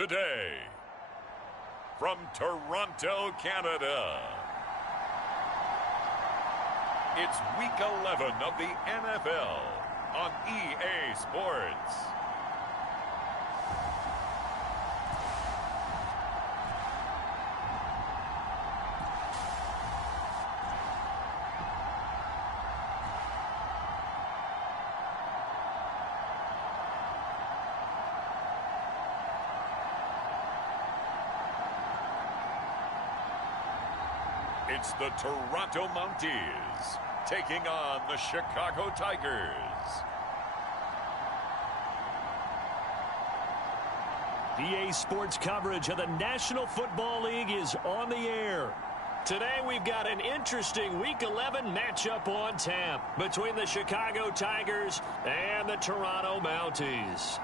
today, from Toronto, Canada, it's Week 11 of the NFL on EA Sports. It's the Toronto Mounties taking on the Chicago Tigers. EA Sports coverage of the National Football League is on the air. Today we've got an interesting Week 11 matchup on tap between the Chicago Tigers and the Toronto Mounties.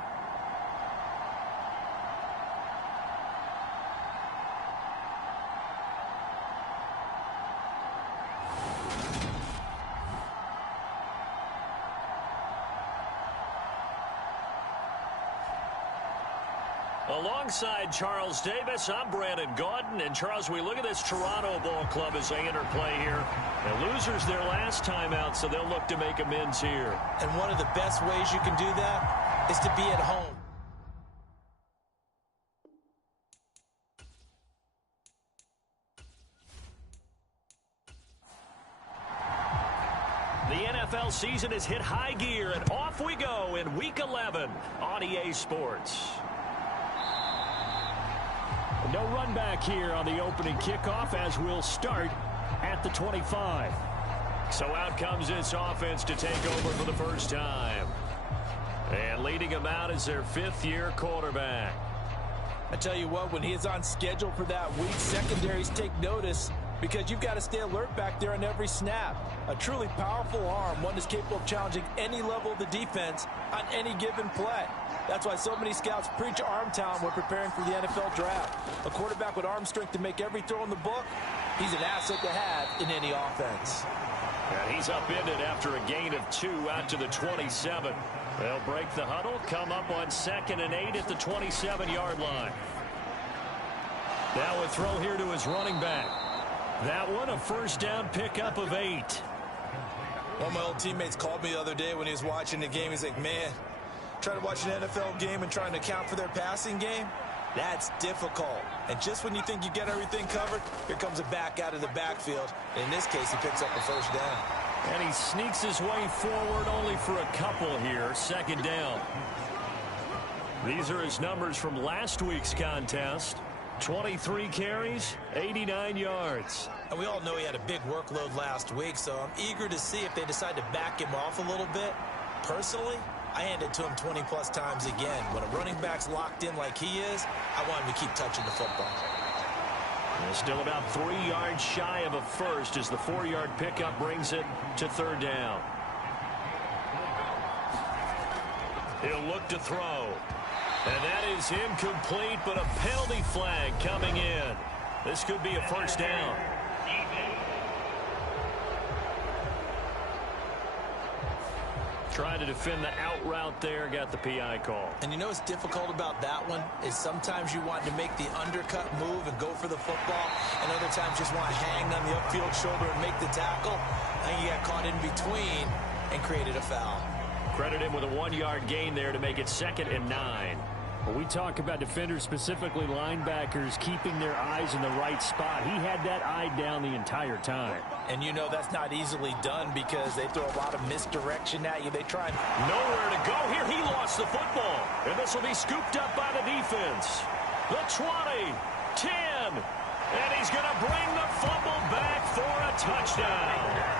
Alongside Charles Davis, I'm Brandon Gaudin. And Charles, we look at this Toronto ball club as they enter play here. The losers their last time out, so they'll look to make amends here. And one of the best ways you can do that is to be at home. The NFL season has hit high gear, and off we go in Week 11 on EA Sports. No run back here on the opening kickoff as we'll start at the 25. So out comes this offense to take over for the first time. And leading them out is their fifth-year quarterback. I tell you what, when he is on schedule for that week, secondaries take notice because you've got to stay alert back there on every snap. A truly powerful arm, one that's capable of challenging any level of the defense on any given play. That's why so many scouts preach arm talent when preparing for the NFL draft. A quarterback with arm strength to make every throw in the book, he's an asset to have in any offense. And he's upended after a gain of 2 out to the 27. They'll break the huddle, come up on 2nd and 8 at the 27-yard line. Now a throw here to his running back. That one, a first down pickup of 8. One of my old teammates called me the other day when he was watching the game. He's like, man, trying to watch an NFL game and trying to account for their passing game, that's difficult. And just when you think you get everything covered, here comes a back out of the backfield. And in this case, he picks up a first down. And he sneaks his way forward only for a couple here, 2nd down. These are his numbers from last week's contest. 23 carries, 89 yards. And we all know he had a big workload last week, so I'm eager to see if they decide to back him off a little bit. Personally, I hand it to him 20-plus times again. When a running back's locked in like he is, I want him to keep touching the football. They're still about 3 yards shy of a first as the 4-yard pickup brings it to 3rd down. He'll look to throw. And that is incomplete, but a penalty flag coming in. This could be a first down. Trying to defend the out route there, got the PI call. And you know what's difficult about that one is sometimes you want to make the undercut move and go for the football, and other times just want to hang on the upfield shoulder and make the tackle. I think he got caught in between and created a foul. Credit him with a 1-yard gain there to make it 2nd and 9. When we talk about defenders, specifically linebackers, keeping their eyes in the right spot, he had that eye down the entire time. And you know that's not easily done because they throw a lot of misdirection at you. They try nowhere to go here. He lost the football. And this will be scooped up by the defense. The 20, 10, and he's going to bring the fumble back for a touchdown.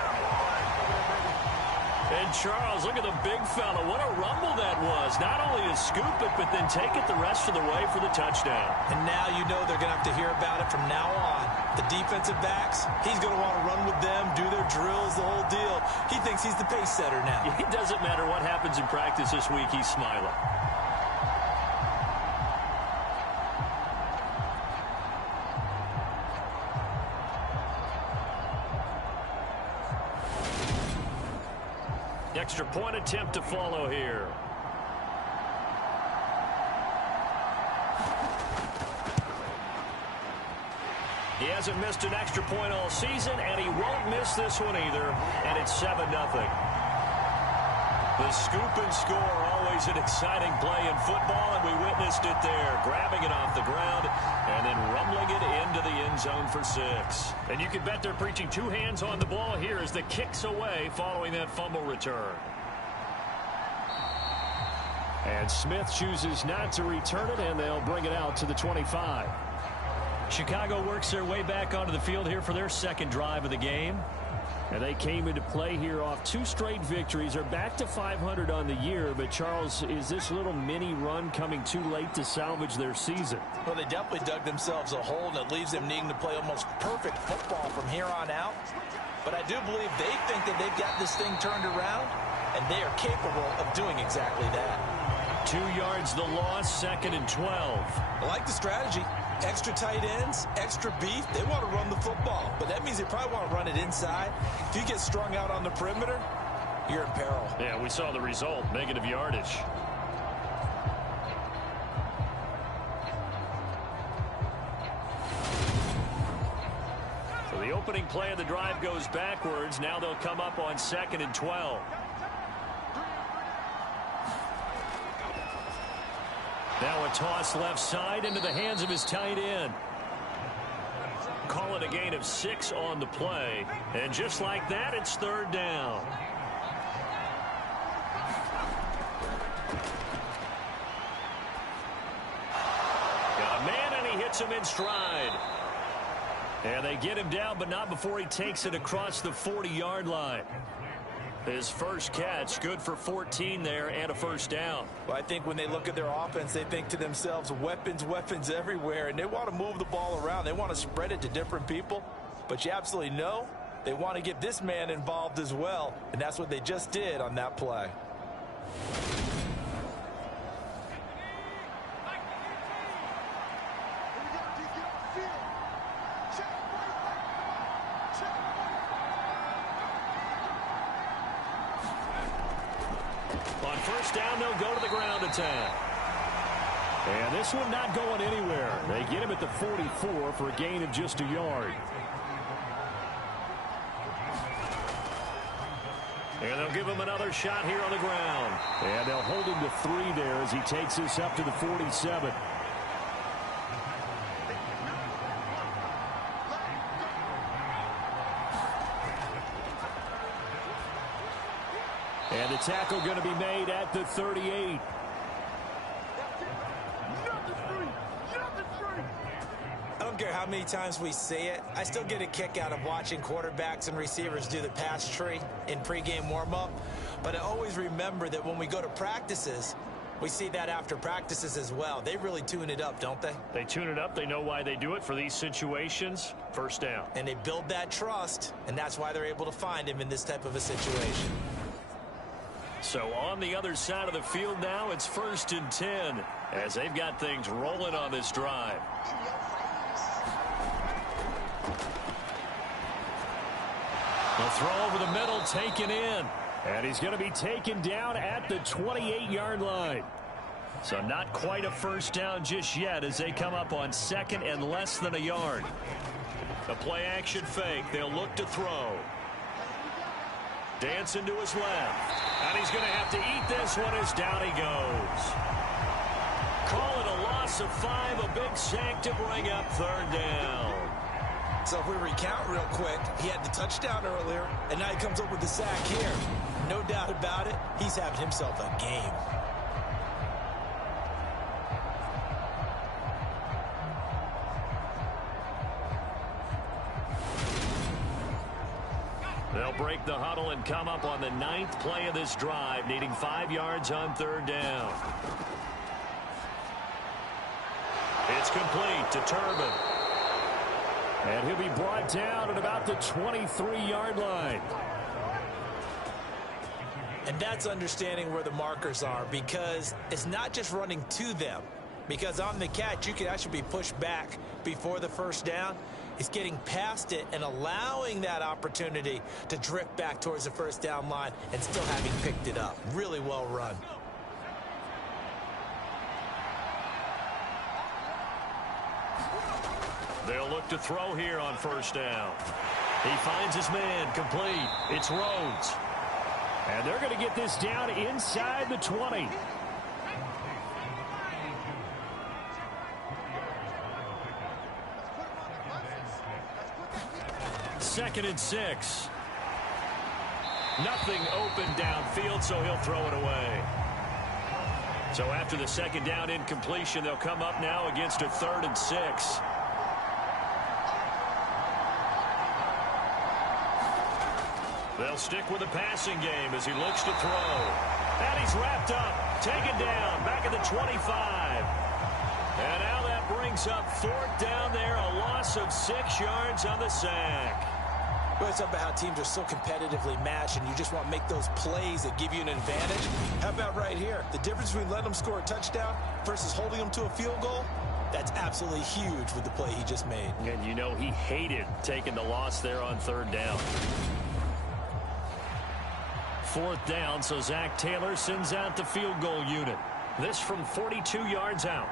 And Charles, look at the big fella. What a rumble that was. Not only to scoop it, but then take it the rest of the way for the touchdown. And now you know they're going to have to hear about it from now on. The defensive backs, he's going to want to run with them, do their drills, the whole deal. He thinks he's the pace setter now. It doesn't matter what happens in practice this week. He's smiling. Extra point attempt to follow here. He hasn't missed an extra point all season, and he won't miss this one either, and it's 7-0. The scoop and score, always an exciting play in football, and we witnessed it there, grabbing it off the ground and then rumbling it into the end zone for 6. And you can bet they're preaching two hands on the ball here as the kick's away following that fumble return. And Smith chooses not to return it, and they'll bring it out to the 25. Chicago works their way back onto the field here for their second drive of the game. And they came into play here off 2 straight victories. They're back to 500 on the year. But, Charles, is this little mini run coming too late to salvage their season? Well, they definitely dug themselves a hole, and it leaves them needing to play almost perfect football from here on out. But I do believe they think that they've got this thing turned around, and they are capable of doing exactly that. 2 yards the loss, 2nd and 12. I like the strategy. Extra tight ends, extra beef. They want to run the football, but that means they probably want to run it inside. If you get strung out on the perimeter, you're in peril. Yeah, we saw the result, negative yardage. So the opening play of the drive goes backwards. Now they'll come up on 2nd and 12. Now a toss left side into the hands of his tight end. Call it a gain of 6 on the play. And just like that, it's 3rd down. Got a man, and he hits him in stride. And they get him down, but not before he takes it across the 40-yard line. His first catch, good for 14 there and a 1st down. Well, I think when they look at their offense, they think to themselves, weapons, weapons everywhere, and they want to move the ball around. They want to spread it to different people, but you absolutely know they want to get this man involved as well, and that's what they just did on that play. On 1st down, they'll go to the ground attack. And this one not going anywhere. They get him at the 44 for a gain of just a yard. And they'll give him another shot here on the ground. And they'll hold him to 3 there as he takes this up to the 47. And the tackle going to be made at the 38. I don't care how many times we say it, I still get a kick out of watching quarterbacks and receivers do the pass tree in pregame warm-up. But I always remember that when we go to practices, we see that after practices as well. They really tune it up, don't they? They tune it up. They know why they do it for these situations. 1st down. And they build that trust, and that's why they're able to find him in this type of a situation. So on the other side of the field now, it's 1st and 10 as they've got things rolling on this drive. The throw over the middle, taken in. And he's going to be taken down at the 28-yard line. So not quite a 1st down just yet as they come up on 2nd and less than a yard. The play action fake. They'll look to throw. Dancing to his left. And he's going to have to eat this one as down he goes. Call it a loss of 5, a big sack to bring up 3rd down. So if we recount real quick, he had the touchdown earlier, and now he comes up with the sack here. No doubt about it, he's having himself a game. They'll break the huddle and come up on the 9th play of this drive, needing 5 yards on 3rd down. It's complete to Turbin. And he'll be brought down at about the 23-yard line. And that's understanding where the markers are, because it's not just running to them. Because on the catch, you can actually be pushed back before the 1st down. It's getting past it and allowing that opportunity to drift back towards the 1st down line and still having picked it up. Really well run. They'll look look to throw here on first down. He finds his man, complete. It's Rhodes. And they're going to get this down inside the 20. Second and 6. Nothing open downfield, so he'll throw it away. So after the second down incompletion, they'll come up now against a 3rd and 6. They'll stick with the passing game as he looks to throw. And he's wrapped up, taken down, back at the 25. And now that brings up 4th down there, a loss of 6 yards on the sack. Well, it's about how teams are so competitively matched, and you just want to make those plays that give you an advantage. How about right here? The difference between letting them score a touchdown versus holding them to a field goal, that's absolutely huge with the play he just made. And you know he hated taking the loss there on 3rd down. 4th down, so Zach Taylor sends out the field goal unit. This from 42 yards out.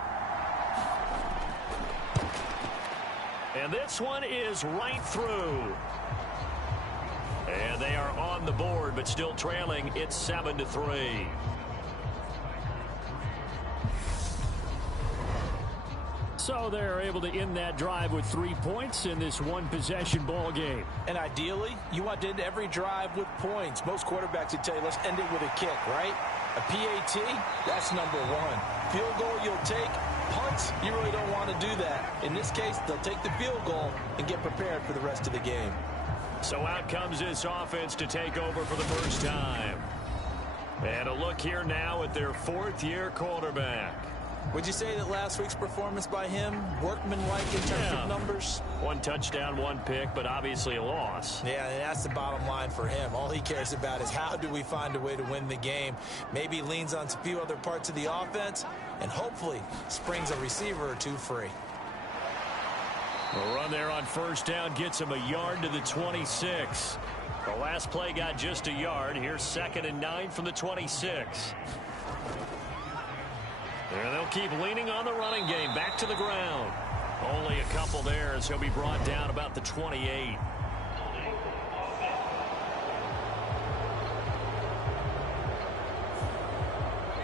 And this one is right through. And they are on the board, but still trailing. It's 7-3. So they're able to end that drive with 3 points in this one-possession ball game. And ideally, you want to end every drive with points. Most quarterbacks would tell you, let's end it with a kick, right? A PAT, that's number 1. Field goal you'll take. Punts, you really don't want to do that. In this case, they'll take the field goal and get prepared for the rest of the game. So out comes this offense to take over for the first time. And a look here now at their 4th-year quarterback. Would you say that last week's performance by him, workmanlike in terms of numbers? 1 touchdown, 1 pick, but obviously a loss. Yeah, and that's the bottom line for him. All he cares about is how do we find a way to win the game. Maybe leans on a few other parts of the offense, and hopefully springs a receiver or 2 free. A run there on first down gets him a yard to the 26. The last play got just a yard. Here's 2nd and 9 from the 26. And they'll keep leaning on the running game. Back to the ground. Only a couple there as he'll be brought down about the 28.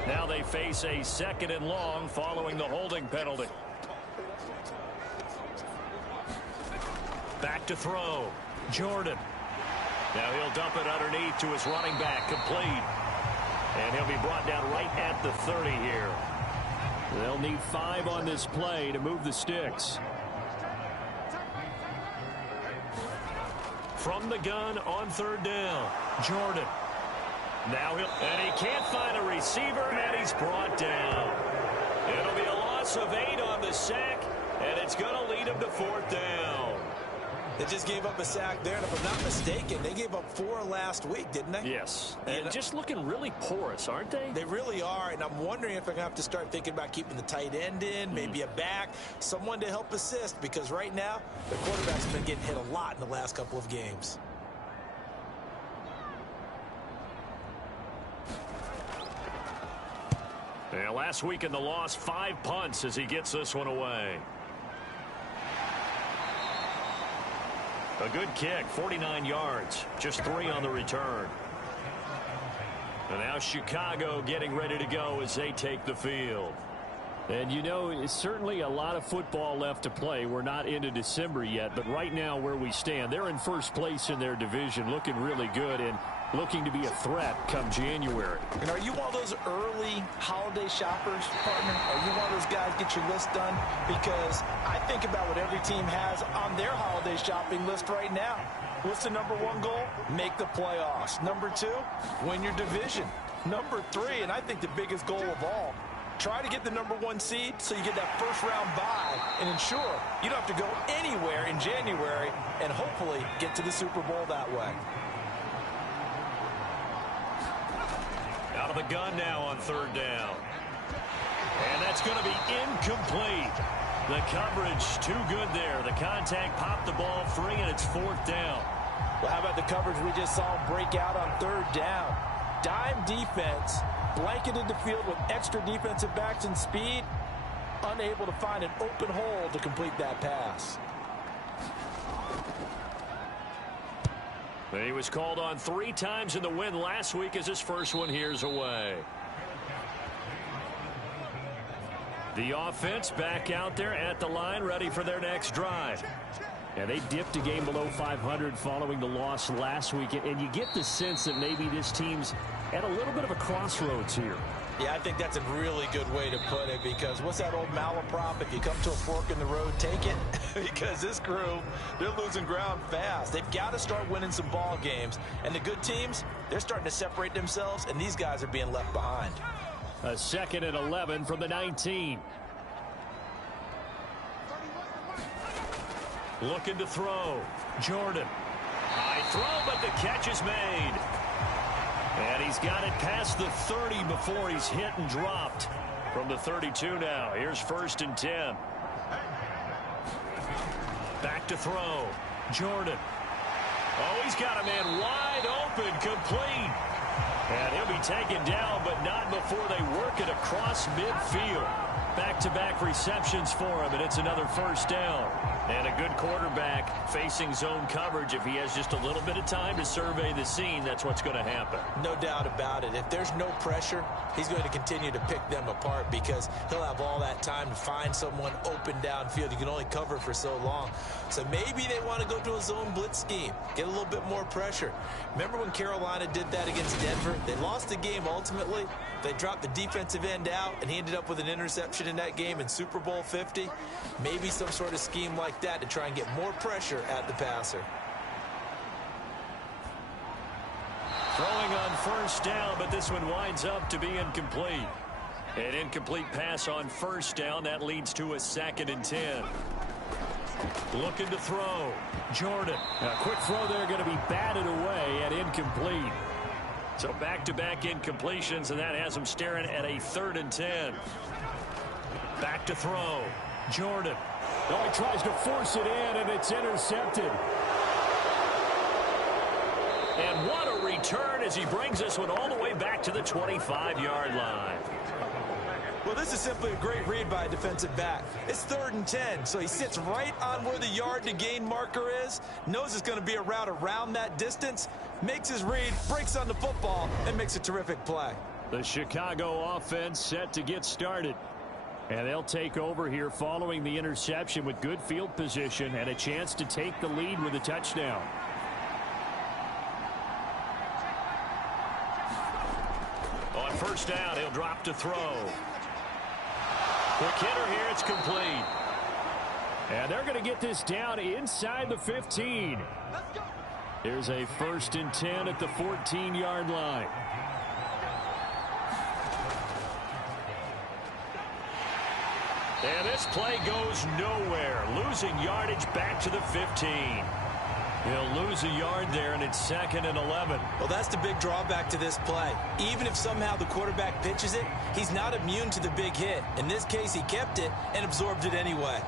Now they face a 2nd and long following the holding penalty. Back to throw. Jordan. Now he'll dump it underneath to his running back. Complete. And he'll be brought down right at the 30 here. They'll need 5 on this play to move the sticks. From the gun on 3rd down. Jordan. Now and he can't find a receiver, and he's brought down. It'll be a loss of 8 on the sack, and it's going to lead him to 4th down. They just gave up a sack there, and if I'm not mistaken, they gave up 4 last week, didn't they? Yes. And just looking really porous, aren't they? They really are, and I'm wondering if they're going to have to start thinking about keeping the tight end in, maybe a back, someone to help assist, because right now, the quarterback's been getting hit a lot in the last couple of games. Yeah, last week in the loss, 5 punts as he gets this one away. A good kick, 49 yards, just 3 on the return. And now Chicago getting ready to go as they take the field. And you know, it's certainly a lot of football left to play. We're not into December yet, but right now where we stand, they're in first place in their division, looking really good and looking to be a threat come January. And are you one of those early holiday shoppers, partner? Are you one of those guys get your list done? Because I think about what every team has on their holiday shopping list right now. What's the number 1 goal? Make the playoffs. Number 2, win your division. Number 3, and I think the biggest goal of all, try to get the number 1 seed so you get that first-round bye and ensure you don't have to go anywhere in January and hopefully get to the Super Bowl that way. Out of the gun now on 3rd down. And that's going to be incomplete. The coverage too good there. The contact popped the ball free, and it's 4th down. Well, how about the coverage we just saw break out on 3rd down? Dime defense, blanketed the field with extra defensive backs and speed, unable to find an open hole to complete that pass. He was called on 3 times in the win last week as his first one here's away. The offense back out there at the line, ready for their next drive. And they dipped a game below 500 following the loss last week. And you get the sense that maybe this team's at a little bit of a crossroads here. Yeah, I think that's a really good way to put it, because what's that old malaprop? If you come to a fork in the road, take it. Because this crew, they're losing ground fast. They've got to start winning some ball games. And the good teams, they're starting to separate themselves, and these guys are being left behind. A 2nd and 11 from the 19. Looking to throw. Jordan. High throw, but the catch is made. And he's got it past the 30 before he's hit and dropped. From the 32 now. Here's 1st and 10. Back to throw. Jordan. Oh, he's got a man wide open, complete. And he'll be taken down, but not before they work it across midfield. Back-to-back receptions for him, and it's another 1st down. And a good quarterback facing zone coverage. If he has just a little bit of time to survey the scene, that's what's going to happen. No doubt about it. If there's no pressure, he's going to continue to pick them apart, because he'll have all that time to find someone open downfield. You can only cover for so long. So maybe they want to go to a zone blitz scheme, get a little bit more pressure. Remember when Carolina did that against Denver? They lost the game ultimately. They dropped the defensive end out, and he ended up with an interception in that game in Super Bowl 50. Maybe some sort of scheme like that to try and get more pressure at the passer. Throwing on 1st down, but this one winds up to be incomplete. An incomplete pass on 1st down. That leads to a 2nd and 10. Looking to throw. Jordan. A quick throw there, going to be batted away at incomplete. So back-to-back incompletions, and that has him staring at a 3rd and 10. Back to throw. Jordan. Oh, he tries to force it in, and it's intercepted. And what a return as he brings this one all the way back to the 25-yard line. Well, this is simply a great read by a defensive back. It's 3rd and 10, so he sits right on where the yard-to-gain marker is, knows it's going to be a route around that distance, makes his read, breaks on the football, and makes a terrific play. The Chicago offense set to get started. And they'll take over here following the interception with good field position and a chance to take the lead with a touchdown. On 1st down, he'll drop to throw. Quick hitter here, it's complete. And they're going to get this down inside the 15. Here's a 1st and 10 at the 14-yard line. And this play goes nowhere. Losing yardage back to the 15. He'll lose a yard there, and it's 2nd and 11. Well, that's the big drawback to this play. Even if somehow the quarterback pitches it, he's not immune to the big hit. In this case, he kept it and absorbed it anyway.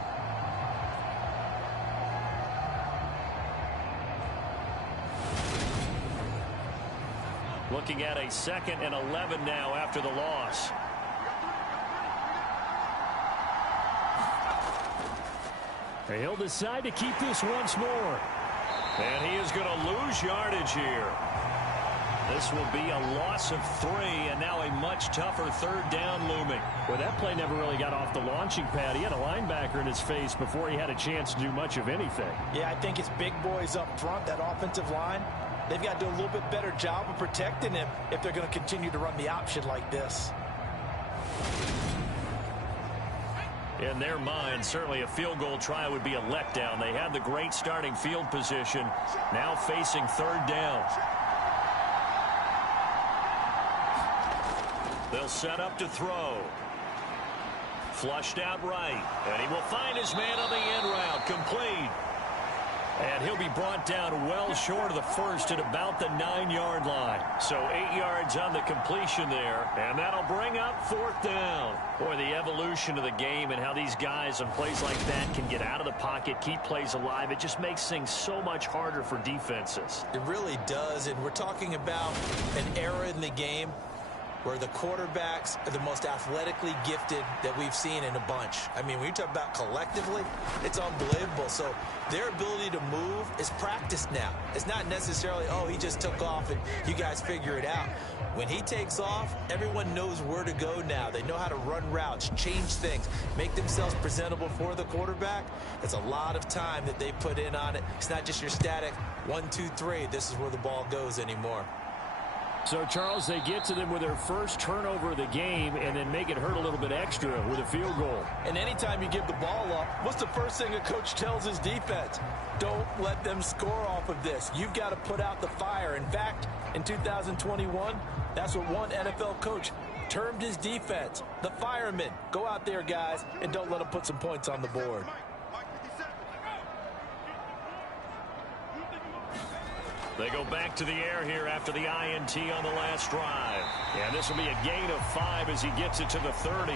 Looking at a 2nd and 11 now after the loss. He'll decide to keep this once more. And he is going to lose yardage here. This will be a loss of 3, and now a much tougher 3rd down looming. Well, that play never really got off the launching pad. He had a linebacker in his face before he had a chance to do much of anything. Yeah, I think it's big boys up front, that offensive line. They've got to do a little bit better job of protecting him if they're going to continue to run the option like this. In their mind, certainly a field goal try would be a letdown. They had the great starting field position, now facing 3rd down. They'll set up to throw. Flushed out right, and he will find his man on the end route, complete. And he'll be brought down well short of the 1st at about the 9-yard line. So 8 yards on the completion there, and that'll bring up 4th down. Boy, the evolution of the game and how these guys in plays like that can get out of the pocket, keep plays alive, it just makes things so much harder for defenses. It really does, and we're talking about an era in the game where the quarterbacks are the most athletically gifted that we've seen in a bunch. I mean, when you talk about collectively, it's unbelievable. So their ability to move is practiced now. It's not necessarily, oh, he just took off and you guys figure it out. When he takes off, everyone knows where to go now. They know how to run routes, change things, make themselves presentable for the quarterback. It's a lot of time that they put in on it. It's not just your static 1, 2, 3. This is where the ball goes anymore. So, Charles, they get to them with their first turnover of the game and then make it hurt a little bit extra with a field goal. And anytime you give the ball up, what's the first thing a coach tells his defense? Don't let them score off of this. You've got to put out the fire. In fact, in 2021, that's what one NFL coach termed his defense, the firemen. Go out there, guys, and don't let them put some points on the board. They go back to the air here after the INT on the last drive. And this will be a gain of 5 as he gets it to the 30.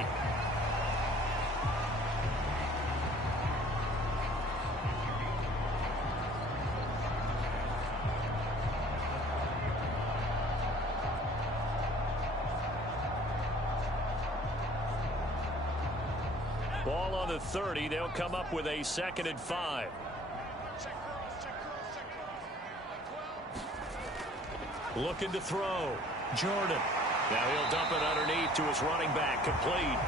Ball on the 30. They'll come up with a 2nd and 5. Looking to throw. Jordan. Now he'll dump it underneath to his running back. Complete.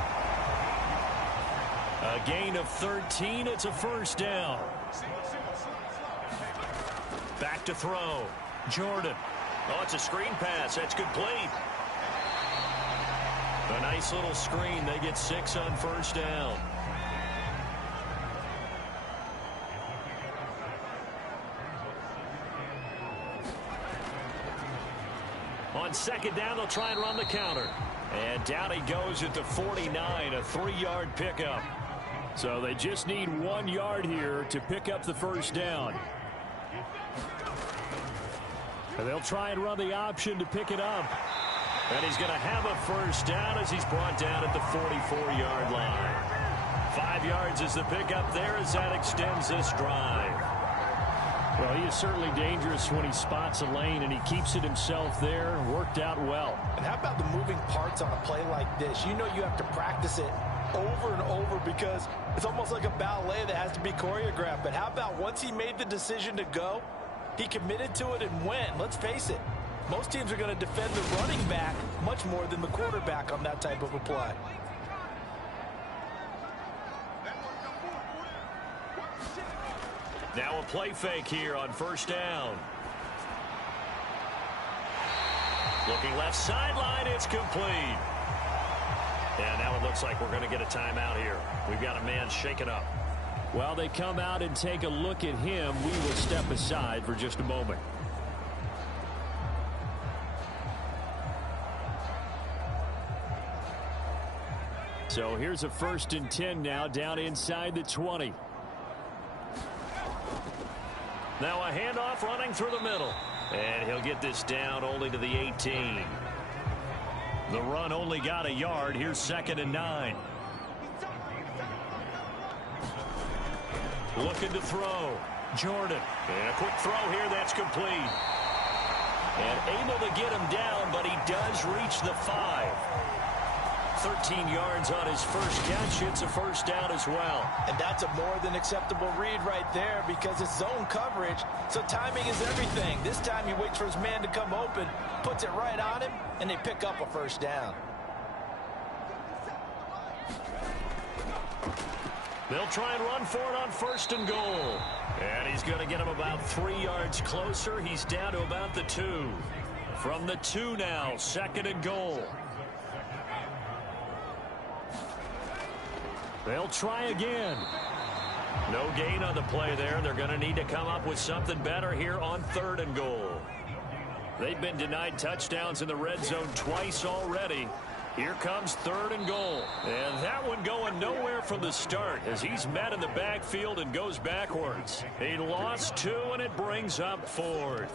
A gain of 13. It's a first down. Back to throw. Jordan. Oh, it's a screen pass. That's complete. A nice little screen. They get 6 on first down. On 2nd down, they'll try and run the counter. And down he goes at the 49, a 3-yard pickup. So they just need 1 yard here to pick up the first down. And they'll try and run the option to pick it up. And he's going to have a first down as he's brought down at the 44-yard line. 5 yards is the pickup there as that extends this drive. Well, he is certainly dangerous when he spots a lane, and he keeps it himself there. Worked out well. And how about the moving parts on a play like this? You know you have to practice it over and over because it's almost like a ballet that has to be choreographed. But how about once he made the decision to go, he committed to it and went. Let's face it, most teams are going to defend the running back much more than the quarterback on that type of a play. Now a play fake here on first down. Looking left sideline, it's complete. And now it looks like we're going to get a timeout here. We've got a man shaken up. While they come out and take a look at him, we will step aside for just a moment. So here's a 1st and 10 now down inside the 20. Now a handoff running through the middle. And he'll get this down only to the 18. The run only got a yard. Here's 2nd and 9. Looking to throw. Jordan. And a quick throw here. That's complete. And able to get him down, but he does reach the 5. 13 yards on his first catch. It's a first down as well. And that's a more than acceptable read right there because it's zone coverage, so timing is everything. This time he waits for his man to come open, puts it right on him, and they pick up a first down. They'll try and run for it on 1st and goal. And he's going to get him about 3 yards closer. He's down to about the 2. From the 2 now, 2nd and goal. They'll try again. No gain on the play there. They're going to need to come up with something better here on 3rd and goal. They've been denied touchdowns in the red zone twice already. Here comes 3rd and goal. And that one going nowhere from the start as he's met in the backfield and goes backwards. He lost 2, and it brings up 4th.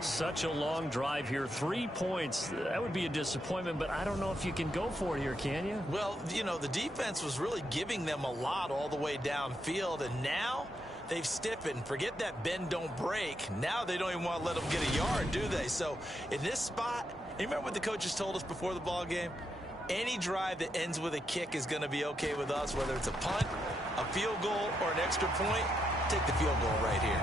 Such a long drive here. 3 points. That would be a disappointment, but I don't know if you can go for it here, can you? Well, you know, the defense was really giving them a lot all the way downfield, and now they've stiffened. Forget that bend, don't break. Now they don't even want to let them get a yard, do they? So in this spot, You remember what the coaches told us before the ball game? Any drive that ends with a kick is going to be okay with us, whether it's a punt, a field goal, or an extra point. Take the field goal right here.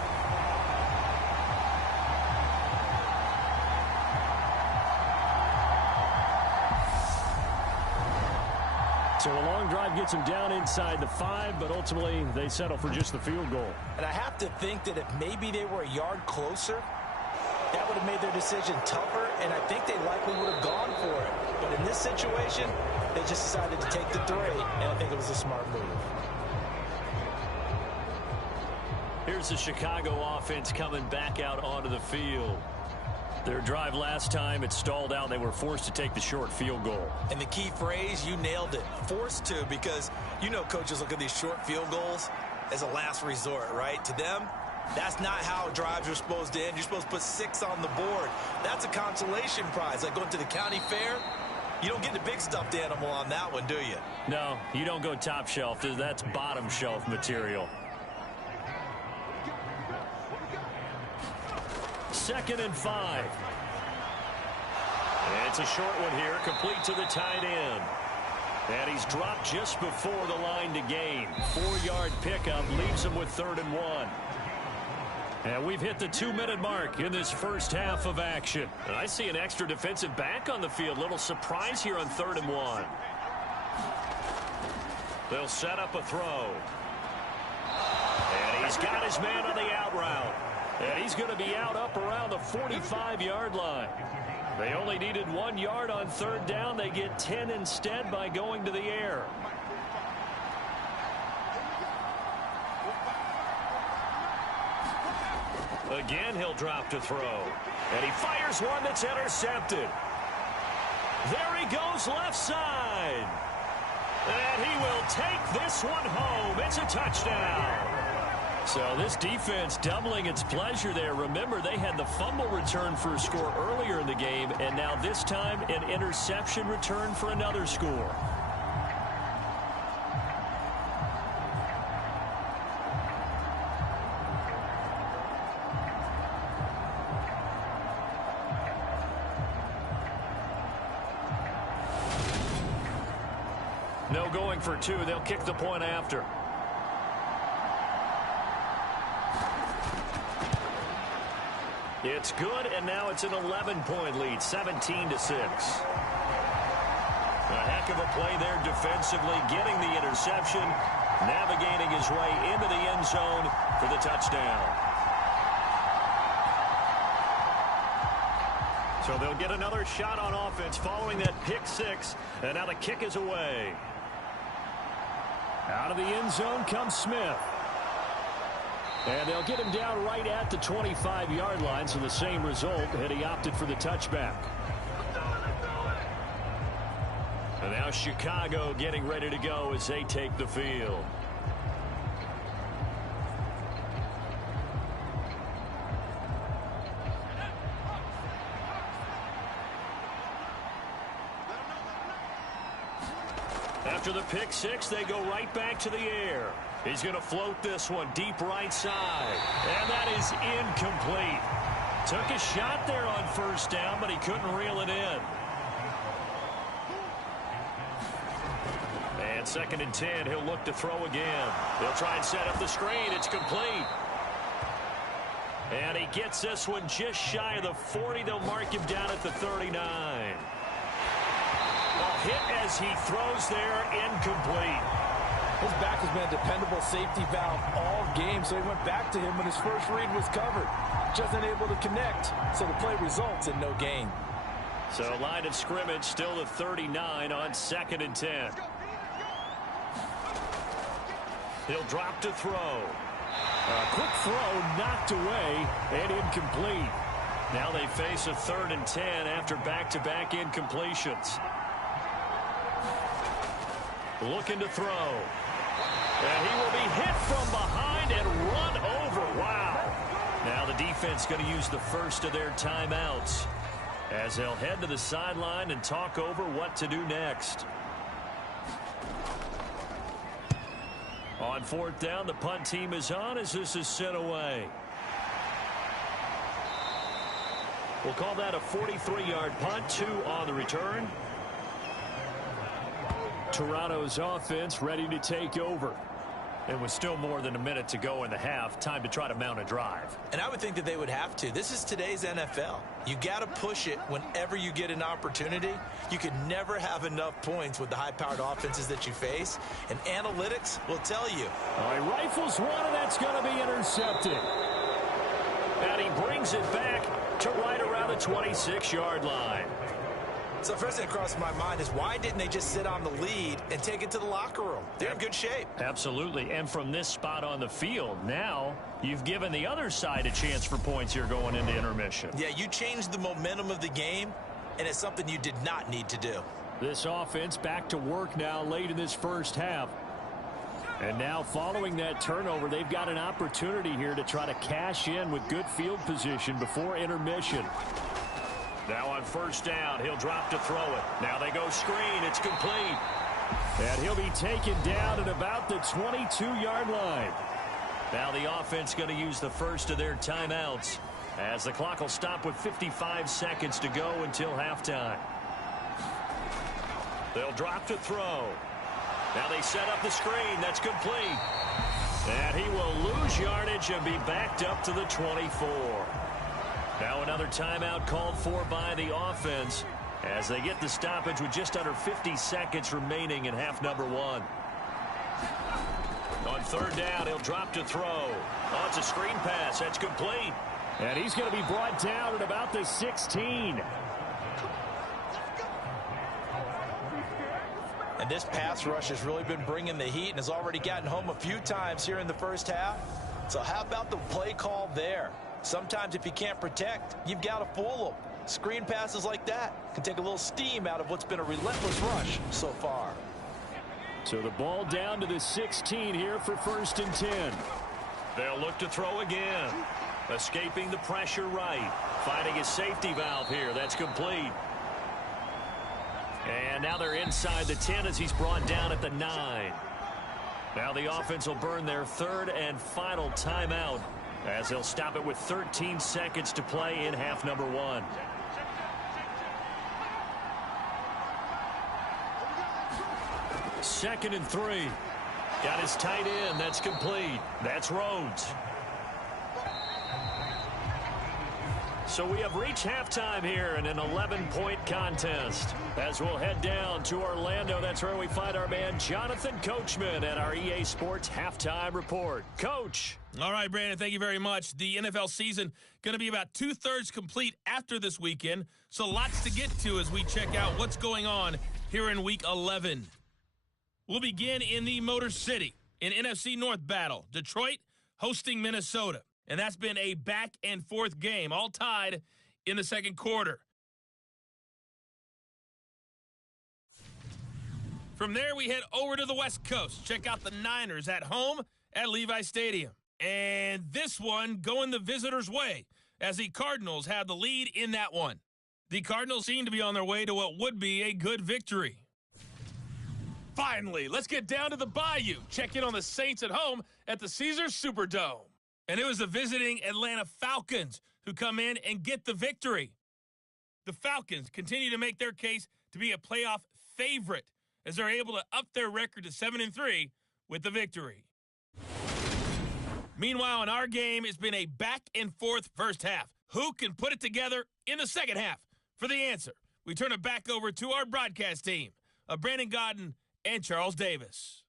So a long drive gets them down inside the 5, but ultimately they settle for just the field goal. And I have to think that if maybe they were a yard closer, that would have made their decision tougher, and I think they likely would have gone for it. But in this situation, they just decided to take the 3, and I think it was a smart move. Here's the Chicago offense coming back out onto the field. Their drive last time, it stalled out. They were forced to take the short field goal. And the key phrase, you nailed it, forced to, because you know coaches look at these short field goals as a last resort, right? To them, that's not how drives are supposed to end. You're supposed to put 6 on the board. That's a consolation prize. Like going to the county fair, you don't get the big stuffed animal on that one, do you? No, you don't go top shelf. That's bottom shelf material. 2nd and 5. And it's a short one here, complete to the tight end. And he's dropped just before the line to gain. 4-yard pickup leaves him with 3rd and 1. And we've hit the 2-minute mark in this first half of action. And I see an extra defensive back on the field. Little surprise here on 3rd and 1. They'll set up a throw. And he's got his man on the out route. And he's going to be out up around the 45-yard line. They only needed 1 yard on 3rd down. They get 10 instead by going to the air. Again, he'll drop to throw. And he fires one that's intercepted. There he goes left side. And he will take this one home. It's a touchdown. So this defense doubling its pleasure there. Remember, they had the fumble return for a score earlier in the game, and now this time an interception return for another score. No going for 2. They'll kick the point after. It's good, and now it's an 11-point lead, 17-6. A heck of a play there defensively, getting the interception, navigating his way into the end zone for the touchdown. So they'll get another shot on offense following that pick 6, and now the kick is away. Out of the end zone comes Smith. And they'll get him down right at the 25-yard line, so the same result, and he opted for the touchback. And now Chicago getting ready to go as they take the field. After the pick 6, they go right back to the air. He's going to float this one deep right side. And that is incomplete. Took a shot there on 1st down, but he couldn't reel it in. And 2nd and 10, he'll look to throw again. He'll try and set up the screen. It's complete. And he gets this one just shy of the 40. They'll mark him down at the 39. A hit as he throws there, incomplete. His back has been a dependable safety valve all game, so he went back to him when his first read was covered. Just unable to connect, so the play results in no gain. So line of scrimmage still the 39 on 2nd and 10. He'll drop to throw. A quick throw knocked away and incomplete. Now they face a 3rd and 10 after back-to-back incompletions. Looking to throw. And he will be hit from behind and run over. Wow. Now the defense going to use the first of their timeouts as they'll head to the sideline and talk over what to do next. On 4th down, the punt team is on as this is sent away. We'll call that a 43-yard punt, 2 on the return. Toronto's offense ready to take over. It was still more than a minute to go in the half. Time to try to mount a drive. And I would think that they would have to. This is today's NFL. You got to push it whenever you get an opportunity. You can never have enough points with the high-powered offenses that you face. And analytics will tell you. All right, rifles one, and that's going to be intercepted. And he brings it back to right around the 26-yard line. So first thing that crossed my mind is why didn't they just sit on the lead and take it to the locker room? They're in good shape. Absolutely. And from this spot on the field, now you've given the other side a chance for points here going into intermission. Yeah, you changed the momentum of the game, and it's something you did not need to do. This offense back to work now late in this first half. And now following that turnover, they've got an opportunity here to try to cash in with good field position before intermission. Now on first down, he'll drop to throw it. Now they go screen. It's complete. And he'll be taken down at about the 22-yard line. Now the offense going to use the first of their timeouts as the clock will stop with 55 seconds to go until halftime. They'll drop to throw. Now they set up the screen. That's complete. And he will lose yardage and be backed up to the 24. Now another timeout called for by the offense as they get the stoppage with just under 50 seconds remaining in half number 1. On third down, he'll drop to throw. Oh, it's a screen pass. That's complete. And he's going to be brought down at about the 16. And this pass rush has really been bringing the heat and has already gotten home a few times here in the first half. So how about the play call there? Sometimes if you can't protect, you've got to fool them. Screen passes like that can take a little steam out of what's been a relentless rush so far. So the ball down to the 16 here for 1st and 10. They'll look to throw again. Escaping the pressure right. Finding his safety valve here. That's complete. And now they're inside the 10 as he's brought down at the 9. Now the offense will burn their third and final timeout as they'll stop it with 13 seconds to play in half number 1. Second and 3. Got his tight end. That's complete. That's Rhodes. So we have reached halftime here in an 11-point contest. As we'll head down to Orlando, that's where we find our man Jonathan Coachman at our EA Sports Halftime Report. Coach. All right, Brandon, thank you very much. The NFL season going to be about 2/3 complete after this weekend, so lots to get to as we check out what's going on here in Week 11. We'll begin in the Motor City, in NFC North battle. Detroit hosting Minnesota. And that's been a back-and-forth game, all tied in the second quarter. From there, we head over to the West Coast. Check out the Niners at home at Levi Stadium. And this one going the visitors' way, as the Cardinals have the lead in that one. The Cardinals seem to be on their way to what would be a good victory. Finally, let's get down to the Bayou. Check in on the Saints at home at the Caesars Superdome. And it was the visiting Atlanta Falcons who come in and get the victory. The Falcons continue to make their case to be a playoff favorite as they're able to up their record to 7-3 with the victory. Meanwhile, in our game, it's been a back-and-forth first half. Who can put it together in the second half? For the answer, we turn it back over to our broadcast team of Brandon Godden and Charles Davis.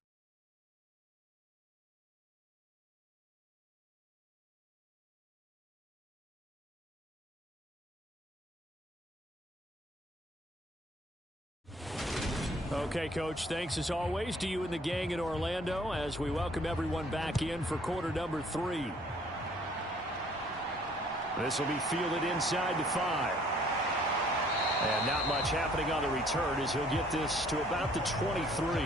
Okay, Coach, thanks as always to you and the gang in Orlando as we welcome everyone back in for quarter number 3. This will be fielded inside the 5. And not much happening on the return as he'll get this to about the 23.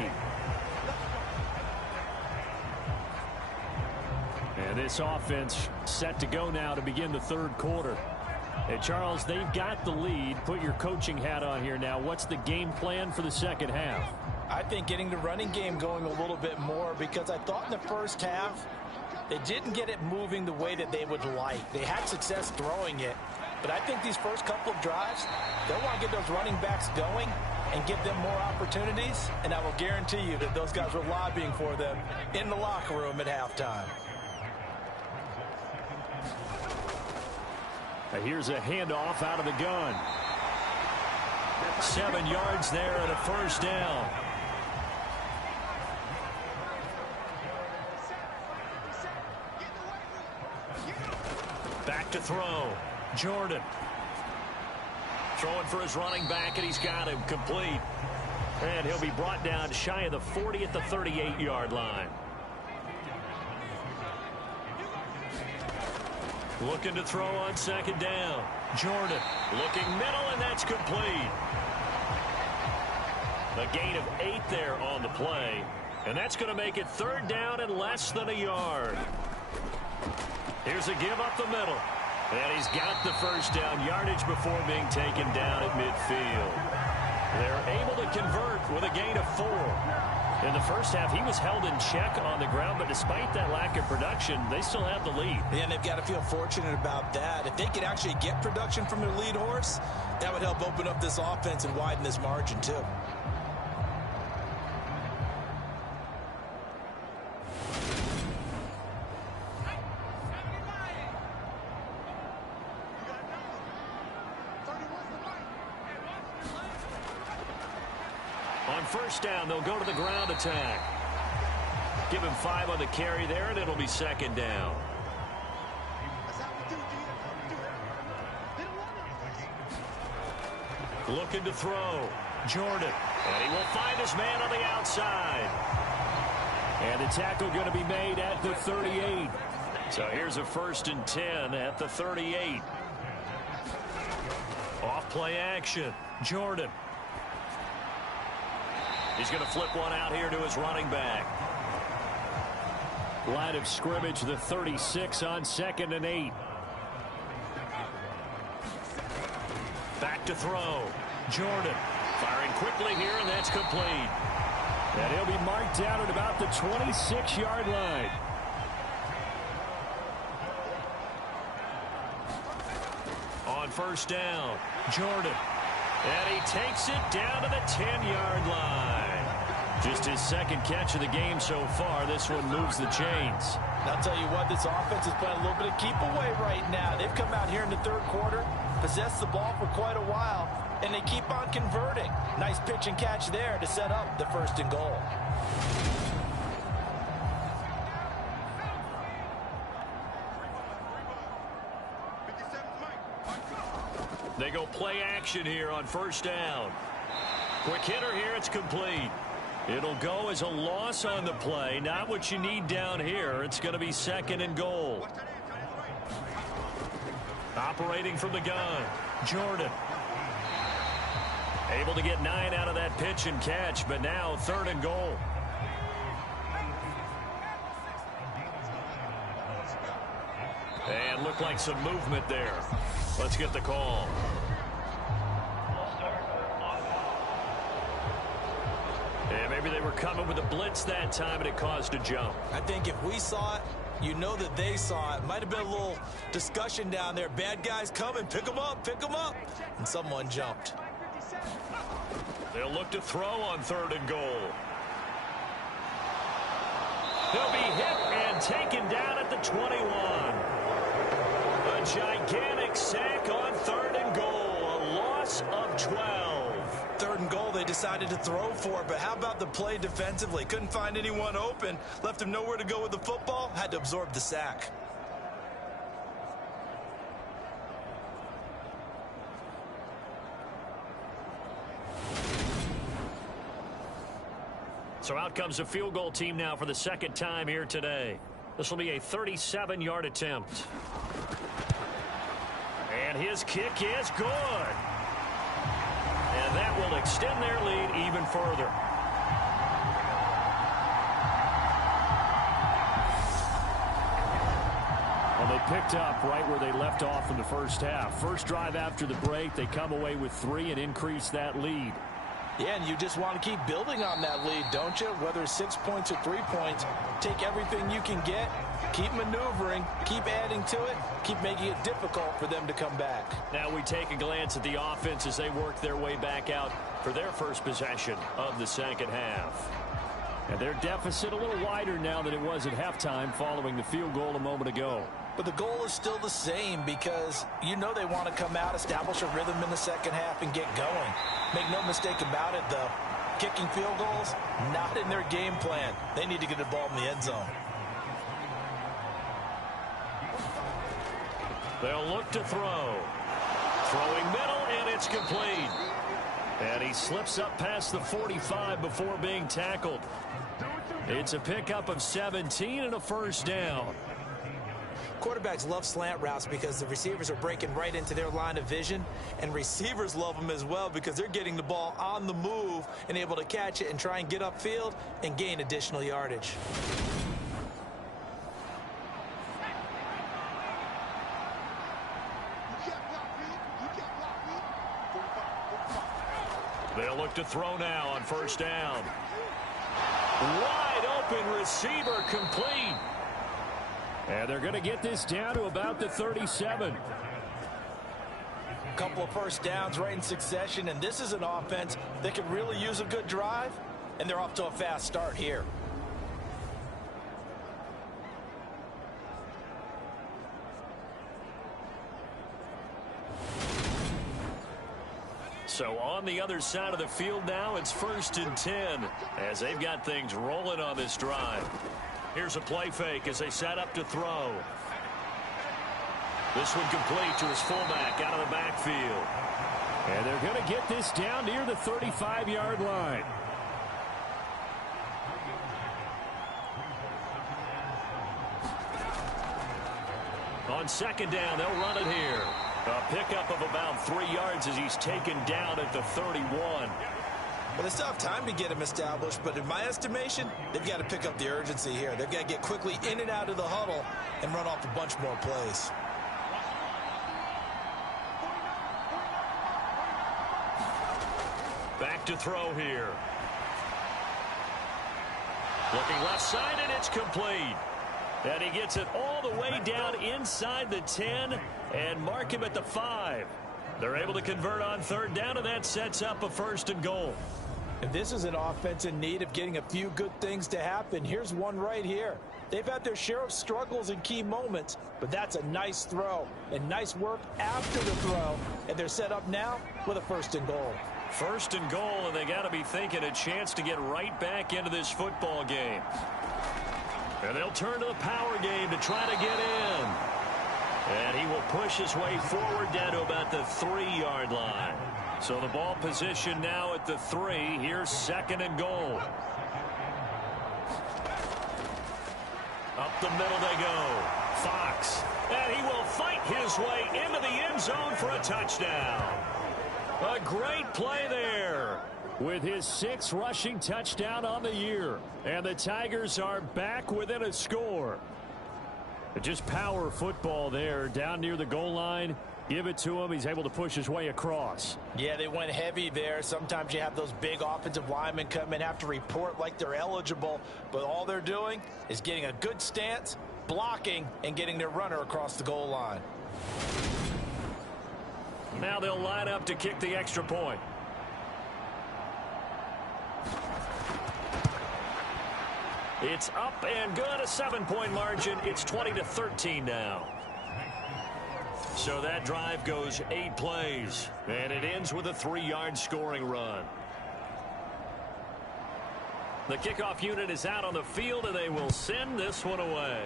And this offense set to go now to begin the third quarter. Hey, Charles, they've got the lead. Put your coaching hat on here now. What's the game plan for the second half? I think getting the running game going a little bit more because I thought in the first half they didn't get it moving the way that they would like. They had success throwing it, But I think these first couple of drives, they'll want to get those running backs going and give them more opportunities. And I will guarantee you that those guys were lobbying for them in the locker room at halftime. Here's a handoff out of the gun. 7 yards there and a first down. Back to throw. Jordan. Throwing for his running back, and he's got him complete. And he'll be brought down shy of the 40 at the 38-yard line. Looking to throw on second down. Jordan looking middle, and that's complete. A gain of 8 there on the play. And that's going to make it third down and less than a yard. Here's a give up the middle. And he's got the first down yardage before being taken down at midfield. They're able to convert with a gain of 4. In the first half, he was held in check on the ground, but despite that lack of production, they still have the lead. And they've got to feel fortunate about that. If they could actually get production from their lead horse, that would help open up this offense and widen this margin, too. On first down, they'll go to the ground attack. Give him 5 on the carry there, and it'll be second down. Looking to throw. Jordan. And he will find his man on the outside. And the tackle going to be made at the 38. So here's a 1st and 10 at the 38. Off play action. Jordan. He's going to flip one out here to his running back. Line of scrimmage, the 36 on 2nd and 8. Back to throw. Jordan firing quickly here, and that's complete. And he'll be marked down at about the 26-yard line. On first down, Jordan. And he takes it down to the 10-yard line. Just his 2nd catch of the game so far. This one moves the chains. And I'll tell you what, this offense is playing a little bit of keep away right now. They've come out here in the 3rd quarter, possessed the ball for quite a while, and they keep on converting. Nice pitch and catch there to set up the 1st and goal. They go play action here on first down. Quick hitter here, it's complete. It'll go as a loss on the play. Not what you need down here. It's going to be 2nd and goal. Operating from the gun, Jordan. Able to get 9 out of that pitch and catch, but now 3rd and goal. And looked like some movement there. Let's get the call. And maybe they were coming with a blitz that time, and it caused a jump. I think if we saw it, you know that they saw it. Might have been a little discussion down there. Bad guys coming. Pick them up. Pick them up. And someone jumped. They'll look to throw on 3rd and goal. He'll be hit and taken down at the 21. A gigantic sack on 3rd and goal. A loss of 12. 3rd and goal, they decided to throw for it, but how about the play defensively? Couldn't find anyone open, left him nowhere to go with the football, had to absorb the sack. So out comes the field goal team now for the 2nd time here today. This will be a 37-yard attempt. And his kick is good. And that will extend their lead even further. Well, they picked up right where they left off in the first half. First drive after the break, they come away with 3 and increase that lead. Yeah, and you just want to keep building on that lead, don't you? Whether it's 6 points or 3 points, take everything you can get, keep maneuvering, keep adding to it, keep making it difficult for them to come back. Now we take a glance at the offense as they work their way back out for their first possession of the second half. And their deficit a little wider now than it was at halftime following the field goal a moment ago. But the goal is still the same because you know they want to come out, establish a rhythm in the second half, and get going. Make no mistake about it, though. Kicking field goals, not in their game plan. They need to get the ball in the end zone. They'll look to throw. Throwing middle, and it's complete. And he slips up past the 45 before being tackled. It's a pickup of 17 and a first down. Quarterbacks love slant routes because the receivers are breaking right into their line of vision, and receivers love them as well because they're getting the ball on the move and able to catch it and try and get upfield and gain additional yardage. They'll look to throw now on first down. Wide open receiver, complete. And they're going to get this down to about the 37. A couple of first downs right in succession, and this is an offense that could really use a good drive, and they're off to a fast start here. So on the other side of the field now, it's 1st and 10 as they've got things rolling on this drive. Here's a play fake as they set up to throw. This one complete to his fullback out of the backfield. And they're going to get this down near the 35-yard line. On second down, they'll run it here. A pickup of about 3 yards as he's taken down at the 31. Well, they still have time to get him established, but in my estimation, they've got to pick up the urgency here. They've got to get quickly in and out of the huddle and run off a bunch more plays. Back to throw here. Looking left side, and it's complete. And he gets it all the way down inside the 10 and mark him at the 5. They're able to convert on third down, and that sets up a 1st and goal. And this is an offense in need of getting a few good things to happen. Here's one right here. They've had their share of struggles in key moments, but that's a nice throw and nice work after the throw. And they're set up now with a 1st and goal. 1st and goal, and they got to be thinking a chance to get right back into this football game. And they'll turn to the power game to try to get in. And he will push his way forward down to about the 3-yard line. So the ball position now at the 3. Here's 2nd and goal. Up the middle they go. Fox. And he will fight his way into the end zone for a touchdown. A great play there with his 6th rushing touchdown on the year. And the Tigers are back within a score. Just power football there down near the goal line. Give it to him. He's able to push his way across. Yeah, they went heavy there. Sometimes you have those big offensive linemen come in, have to report like they're eligible, but all they're doing is getting a good stance, blocking, and getting their runner across the goal line. Now they'll line up to kick the extra point. It's up and good, a 7-point margin. It's 20-13 now. So that drive goes 8 plays, and it ends with a 3-yard scoring run. The kickoff unit is out on the field, and they will send this one away.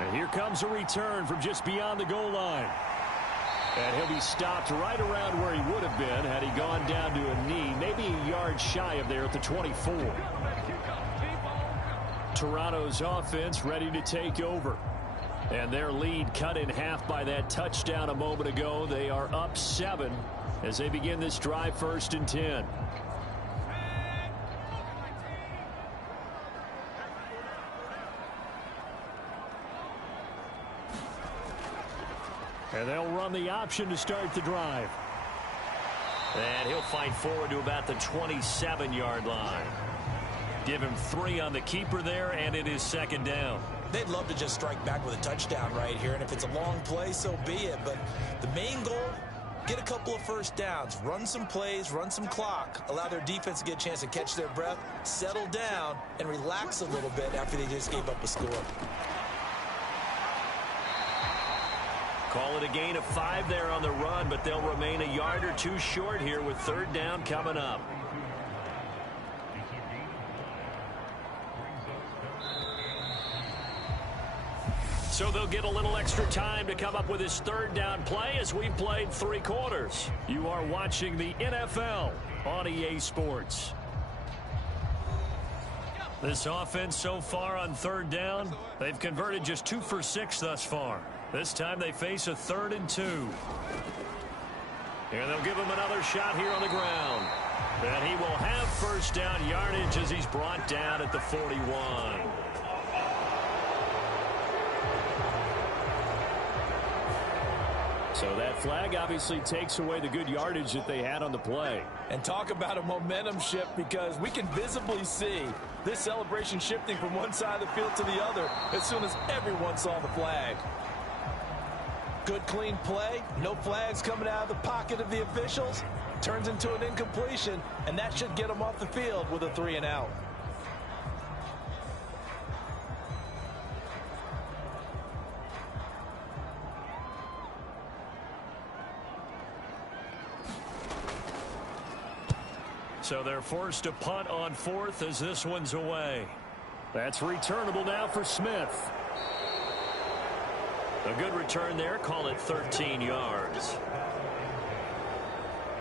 And here comes a return from just beyond the goal line. And he'll be stopped right around where he would have been had he gone down to a knee, maybe a yard shy of there at the 24. Toronto's offense ready to take over. And their lead cut in half by that touchdown a moment ago. They are up 7 as they begin this drive 1st and 10. And they'll run the option to start the drive. And he'll fight forward to about the 27-yard line. Give him 3 on the keeper there, and it is second down. They'd love to just strike back with a touchdown right here, and if it's a long play, so be it. But the main goal, get a couple of first downs, run some plays, run some clock, allow their defense to get a chance to catch their breath, settle down, and relax a little bit after they just gave up a score. Call it a gain of 5 there on the run, but they'll remain a yard or 2 short here with third down coming up. So they'll get a little extra time to come up with his third down play as we've played 3 quarters. You are watching the NFL on EA Sports. This offense so far on third down, they've converted just 2 for 6 thus far. This time they face a 3rd and 2. And they'll give him another shot here on the ground. And he will have first down yardage as he's brought down at the 41. So that flag obviously takes away the good yardage that they had on the play. And talk about a momentum shift, because we can visibly see this celebration shifting from one side of the field to the other as soon as everyone saw the flag. Good clean play, no flags coming out of the pocket of the officials. Turns into an incompletion, and that should get them off the field with a 3 and out. So they're forced to punt on 4th as this one's away. That's returnable now for Smith. A good return there. Call it 13 yards.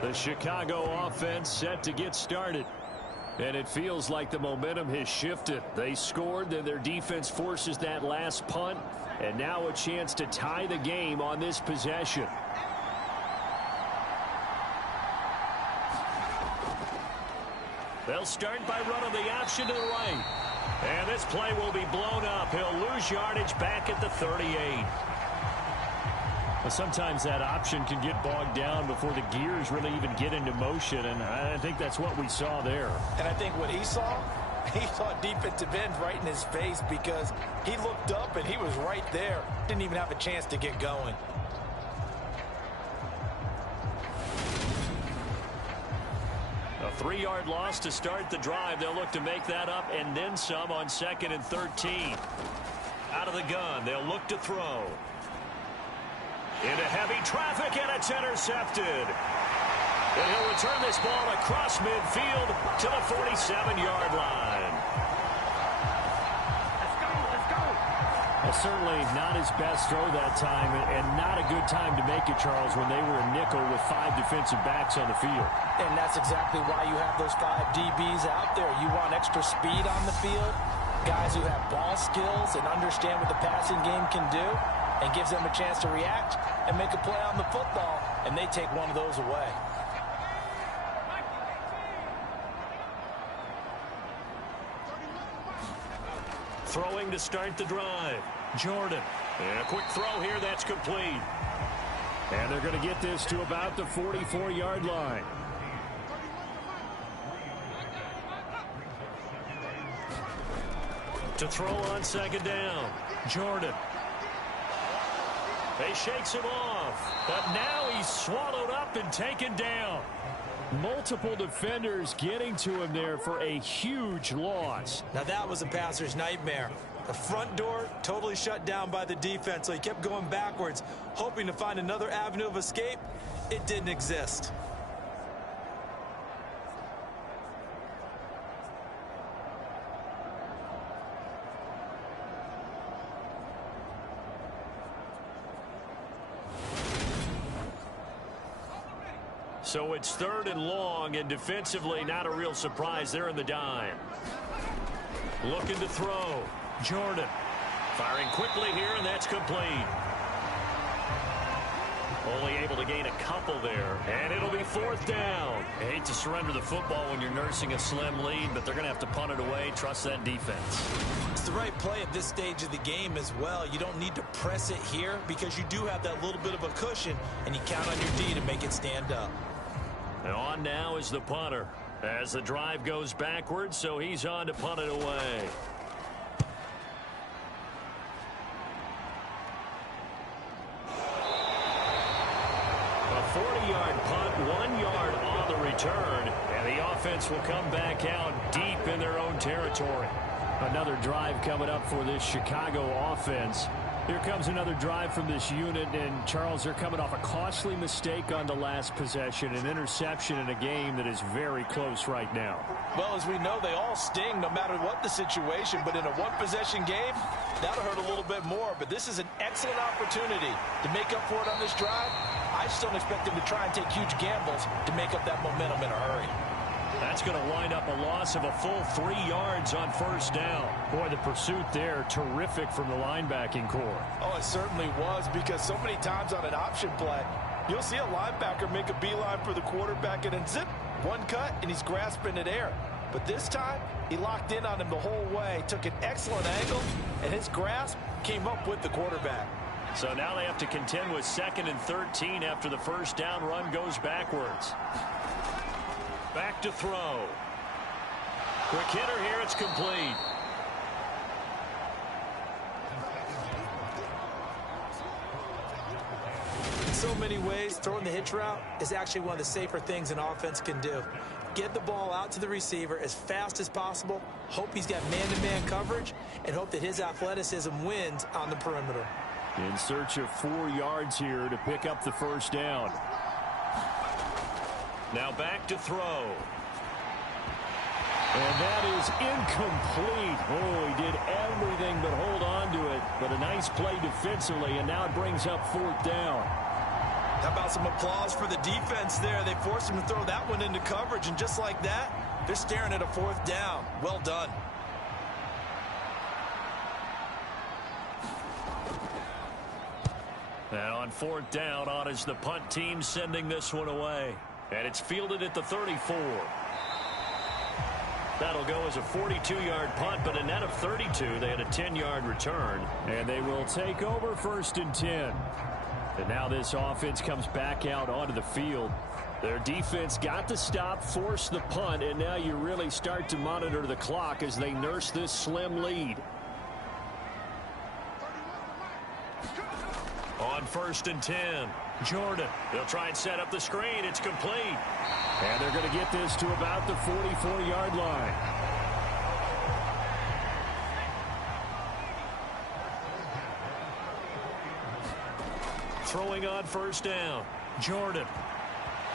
The Chicago offense set to get started. And it feels like the momentum has shifted. They scored, then their defense forces that last punt. And now a chance to tie the game on this possession. They'll start by running the option to the right. And this play will be blown up. He'll lose yardage back at the 38. Well, sometimes that option can get bogged down before the gears really even get into motion, and I think that's what we saw there. And I think what he saw defensive end right in his face, because he looked up and he was right there. Didn't even have a chance to get going. A 3-yard loss to start the drive. They'll look to make that up and then some on 2nd and 13. Out of the gun, they'll look to throw. Into heavy traffic, and it's intercepted. And he'll return this ball across midfield to the 47-yard line. Let's go. Well, certainly not his best throw that time, and not a good time to make it, Charles, when they were a nickel with 5 defensive backs on the field. And that's exactly why you have those 5 DBs out there. You want extra speed on the field, guys who have ball skills and understand what the passing game can do, and gives them a chance to react and make a play on the football, and they take one of those away. Throwing to start the drive. Jordan. And a quick throw here, that's complete. And they're going to get this to about the 44-yard line. To throw on 2nd down. Jordan. He shakes him off, but now he's swallowed up and taken down. Multiple defenders getting to him there for a huge loss. Now that was a passer's nightmare. The front door totally shut down by the defense, so he kept going backwards, hoping to find another avenue of escape. It didn't exist. So it's 3rd and long, and defensively not a real surprise. They're in the dime. Looking to throw. Jordan firing quickly here, and that's complete. Only able to gain a couple there, and it'll be 4th down. I hate to surrender the football when you're nursing a slim lead, but they're going to have to punt it away. Trust that defense. It's the right play at this stage of the game as well. You don't need to press it here because you do have that little bit of a cushion, and you count on your D to make it stand up. And on now is the punter as the drive goes backwards, so he's on to punt it away. A 40-yard punt, 1 yard on the return, and the offense will come back out deep in their own territory. Another drive coming up for this Chicago offense. Here comes another drive from this unit, and Charles, they're coming off a costly mistake on the last possession, an interception in a game that is very close right now. Well, as we know, they all sting no matter what the situation, but in a one-possession game, that'll hurt a little bit more. But this is an excellent opportunity to make up for it on this drive. I just don't expect them to try and take huge gambles to make up that momentum in a hurry. That's going to wind up a loss of a full 3 yards on first down. Boy, the pursuit there, terrific from the linebacking core. Oh, it certainly was, because so many times on an option play, you'll see a linebacker make a beeline for the quarterback and then zip, one cut, and he's grasping at air. But this time, he locked in on him the whole way, took an excellent angle, and his grasp came up with the quarterback. So now they have to contend with 2nd and 13 after the first down run goes backwards. Back to throw. Quick hitter here, it's complete. In so many ways, throwing the hitch route is actually one of the safer things an offense can do. Get the ball out to the receiver as fast as possible, hope he's got man-to-man coverage, and hope that his athleticism wins on the perimeter. In search of 4 yards here to pick up the first down. Now back to throw. And that is incomplete. Oh, he did everything but hold on to it. But a nice play defensively, and now it brings up 4th down. How about some applause for the defense there? They forced him to throw that one into coverage, and just like that, they're staring at a 4th down. Well done. And on 4th down, on is the punt team sending this one away. And it's fielded at the 34. That'll go as a 42-yard punt, but a net of 32. They had a 10-yard return. And they will take over 1st and 10. And now this offense comes back out onto the field. Their defense got the stop, forced the punt, and now you really start to monitor the clock as they nurse this slim lead. On 1st and 10, Jordan. They'll try and set up the screen. It's complete. And they're going to get this to about the 44-yard line. Throwing on 1st down, Jordan.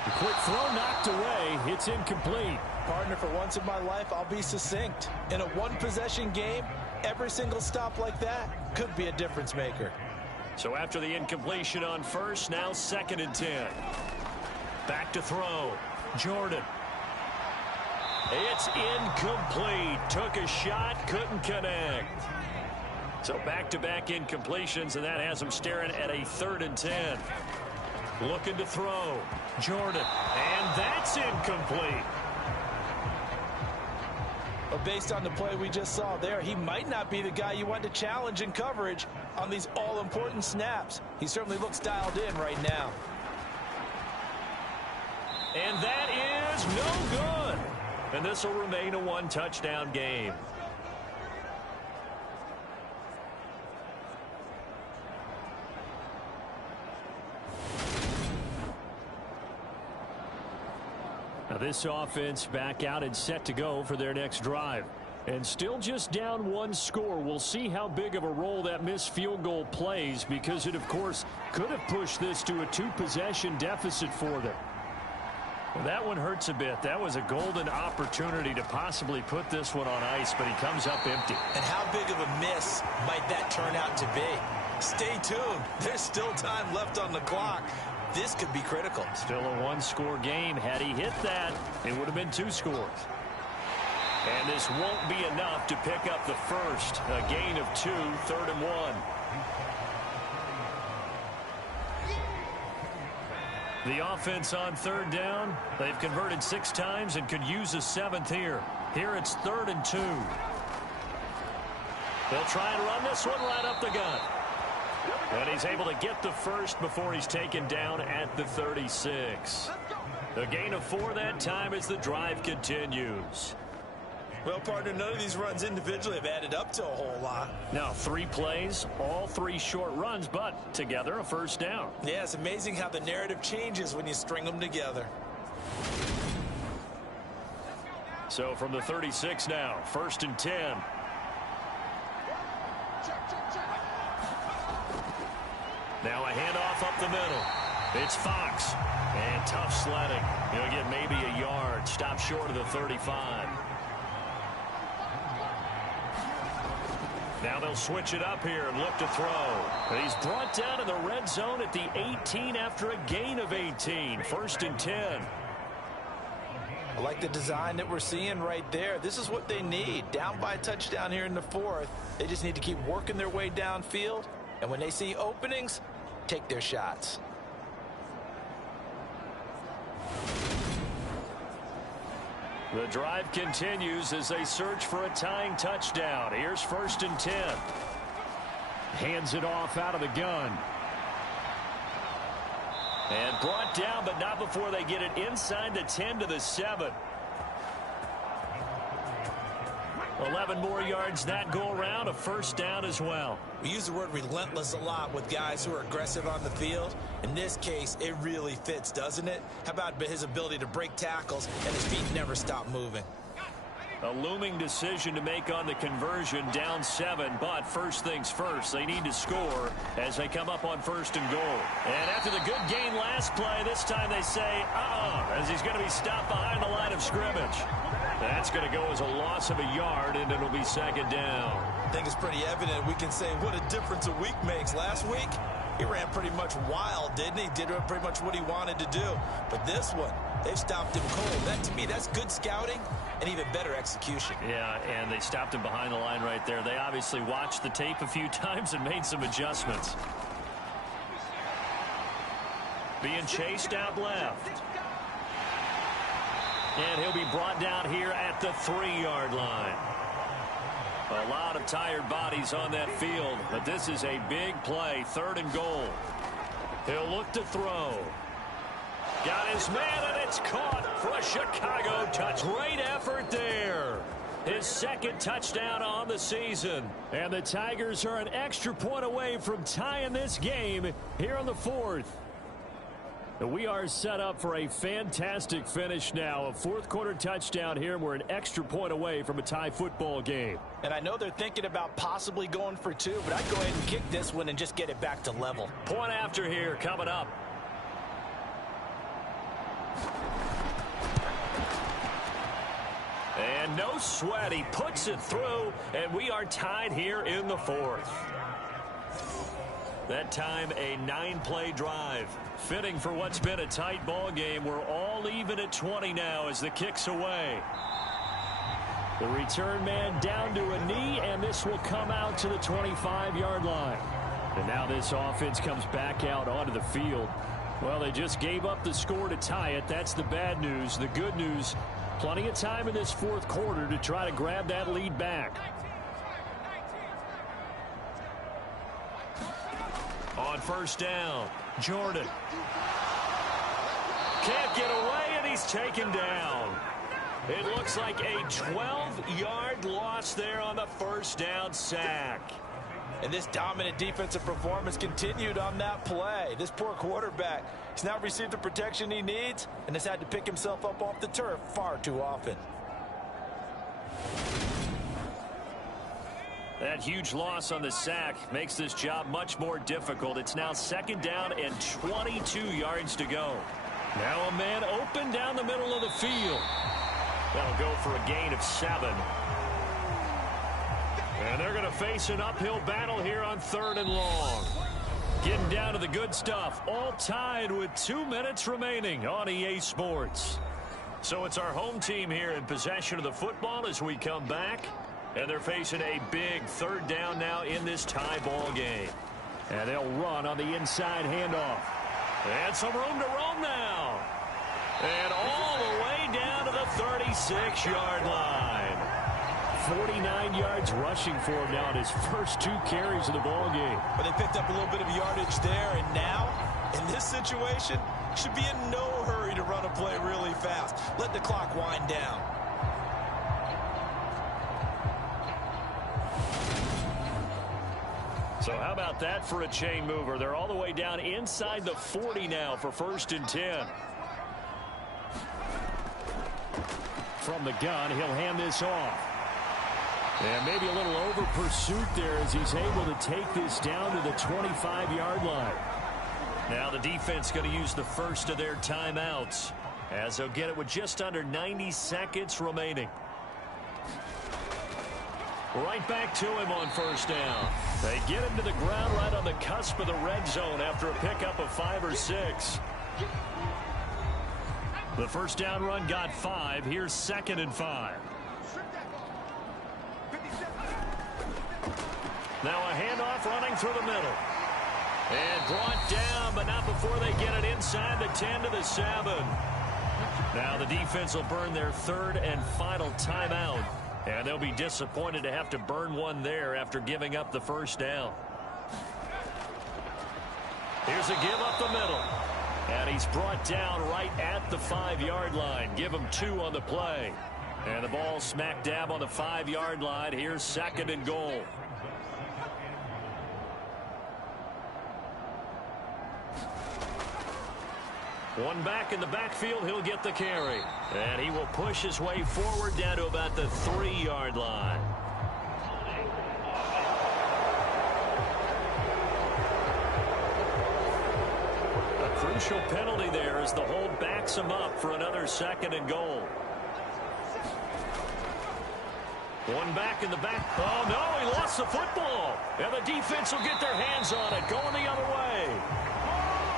The quick throw knocked away. It's incomplete. Partner, for once in my life, I'll be succinct. In a one-possession game, every single stop like that could be a difference maker. So after the incompletion on 1st, now 2nd and 10. Back to throw. Jordan. It's incomplete. Took a shot, couldn't connect. So back-to-back incompletions, and that has them staring at a 3rd and 10. Looking to throw. Jordan. And that's incomplete. But based on the play we just saw there, he might not be the guy you want to challenge in coverage on these all-important snaps. He certainly looks dialed in right now. And that is no good. And this will remain a 1-touchdown game. Now this offense back out and set to go for their next drive. And still just down 1 score. We'll see how big of a role that missed field goal plays, because it, of course, could have pushed this to a 2-possession deficit for them. Well, that one hurts a bit. That was a golden opportunity to possibly put this one on ice, but he comes up empty. And how big of a miss might that turn out to be? Stay tuned. There's still time left on the clock. This could be critical. Still a 1-score game. Had he hit that, it would have been 2 scores. And this won't be enough to pick up the first. A gain of 2, 3rd and 1. The offense on 3rd down. They've converted 6 times and could use a 7th here. Here it's 3rd and 2. They'll try and run this one right up the gut. And he's able to get the first before he's taken down at the 36. A gain of 4 that time as the drive continues. Well, partner, none of these runs individually have added up to a whole lot. Now 3 plays, all 3 short runs, but together a first down. Yeah, it's amazing how the narrative changes when you string them together. So from the 36 now, 1st and 10. Now a handoff up the middle. It's Fox. And tough sledding. He'll get maybe a yard. Stop short of the 35. Now they'll switch it up here and look to throw. He's brought down in the red zone at the 18 after a gain of 18. 1st and 10. I like the design that we're seeing right there. This is what they need. Down by a touchdown here in the 4th. They just need to keep working their way downfield. And when they see openings, take their shots. The drive continues as they search for a tying touchdown. Here's 1st and 10. Hands it off out of the gun. And brought down, but not before they get it inside the 10 to the 7. 11 more yards that go around, a first down as well. We use the word relentless a lot with guys who are aggressive on the field. In this case, it really fits, doesn't it? How about his ability to break tackles and his feet never stop moving? A looming decision to make on the conversion, down 7, but first things first, they need to score as they come up on 1st and goal. And after the good gain last play, this time they say, as he's going to be stopped behind the line of scrimmage. That's going to go as a loss of a yard, and it'll be 2nd down. I think it's pretty evident. We can say what a difference a week makes. Last week, he ran pretty much wild, didn't he? Did pretty much what he wanted to do. But this one, they've stopped him cold. That, to me, that's good scouting and even better execution. Yeah, and they stopped him behind the line right there. They obviously watched the tape a few times and made some adjustments. Being chased out left. And he'll be brought down here at the 3-yard line. A lot of tired bodies on that field, but this is a big play, 3rd and goal. He'll look to throw. Got his man, and it's caught for a Chicago touch. Great effort there. His 2nd touchdown on the season. And the Tigers are an extra point away from tying this game here on the 4th. We are set up for a fantastic finish now. A 4th quarter touchdown here. We're an extra point away from a tie football game. And I know they're thinking about possibly going for 2, but I'd go ahead and kick this one and just get it back to level. Point after here coming up. And no sweat. He puts it through, and we are tied here in the 4th. That time a 9-play drive. Fitting for what's been a tight ball game. We're all even at 20 now as the kick's away. The return man down to a knee, and this will come out to the 25-yard line. And now this offense comes back out onto the field. Well, they just gave up the score to tie it. That's the bad news. The good news, plenty of time in this 4th quarter to try to grab that lead back. On 1st down, Jordan. Can't get away, and he's taken down. It looks like a 12-yard loss there on the 1st down sack. And this dominant defensive performance continued on that play. This poor quarterback, he's not received the protection he needs and has had to pick himself up off the turf far too often. That huge loss on the sack makes this job much more difficult. It's now 2nd down and 22 yards to go. Now a man open down the middle of the field. That'll go for a gain of 7. And they're going to face an uphill battle here on 3rd and long. Getting down to the good stuff. All tied with 2 minutes remaining on EA Sports. So it's our home team here in possession of the football as we come back. And they're facing a big 3rd down now in this tie ball game. And they'll run on the inside handoff. And some room to roam now. And all the way down to the 36-yard line. 49 yards rushing for him now in his first 2 carries of the ball game. But they picked up a little bit of yardage there, and now, in this situation, should be in no hurry to run a play really fast. Let the clock wind down. So how about that for a chain mover? They're all the way down inside the 40 now for 1st and 10. From the gun, he'll hand this off. And maybe a little over pursuit there as he's able to take this down to the 25-yard line. Now the defense going to use the first of their timeouts as they'll get it with just under 90 seconds remaining. Right back to him on 1st down. They get him to the ground right on the cusp of the red zone after a pickup of 5 or 6. The 1st down run got 5. Here's 2nd and 5. Now a handoff running through the middle. And brought down, but not before they get it inside the 10 to the 7. Now the defense will burn their 3rd and final timeout. And they'll be disappointed to have to burn one there after giving up the 1st down. Here's a give up the middle. And he's brought down right at the 5-yard line. Give him 2 on the play. And the ball smack dab on the 5-yard line. Here's 2nd and goal. One back in the backfield, he'll get the carry. And he will push his way forward down to about the 3-yard line. A crucial penalty there as the hold backs him up for another 2nd and goal. One back in the back. Oh, no, he lost the football. And the defense will get their hands on it, going the other way.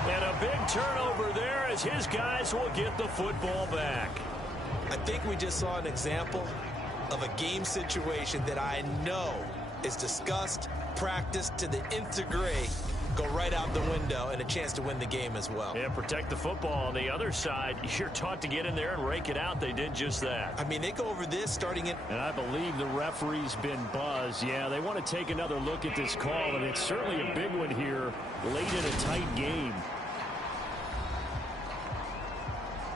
And a big turnover there as his guys will get the football back. I think we just saw an example of a game situation that I know is discussed, practiced to the nth degree, go right out the window, and a chance to win the game as well. Yeah, protect the football. On the other side, you're taught to get in there and rake it out. They did just that. I mean, they go over this starting in. And I believe the referee's been buzzed. Yeah, they want to take another look at this call, and it's certainly a big one here late in a tight game.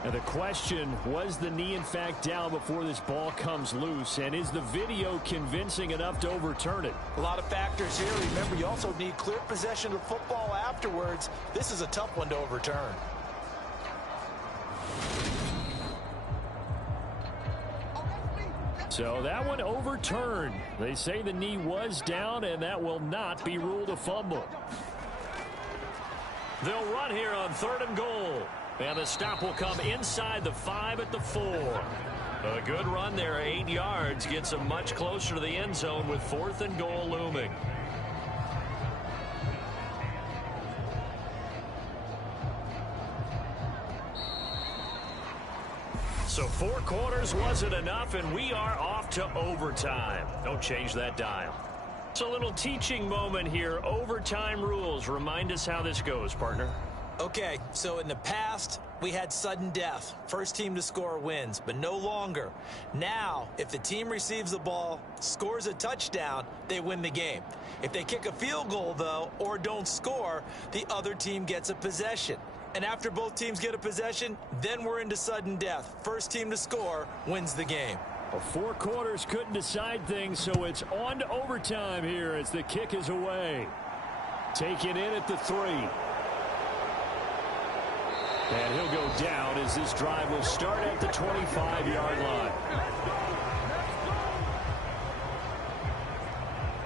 And the question, was the knee in fact down before this ball comes loose? And is the video convincing enough to overturn it? A lot of factors here. Remember, you also need clear possession of the football afterwards. This is a tough one to overturn. So that one overturned. They say the knee was down, and that will not be ruled a fumble. They'll run here on 3rd and goal. And the stop will come inside the 5 at the 4. A good run there, 8 yards, gets them much closer to the end zone with 4th and goal looming. So 4 quarters wasn't enough, and we are off to overtime. Don't change that dial. It's a little teaching moment here. Overtime rules. Remind us how this goes, partner. Okay, so in the past, we had sudden death. First team to score wins, but no longer. Now, if the team receives the ball, scores a touchdown, they win the game. If they kick a field goal, though, or don't score, the other team gets a possession. And after both teams get a possession, then we're into sudden death. First team to score wins the game. Well, 4 quarters couldn't decide things, so it's on to overtime here as the kick is away. Taken in at the 3. And he'll go down as this drive will start at the 25-yard line.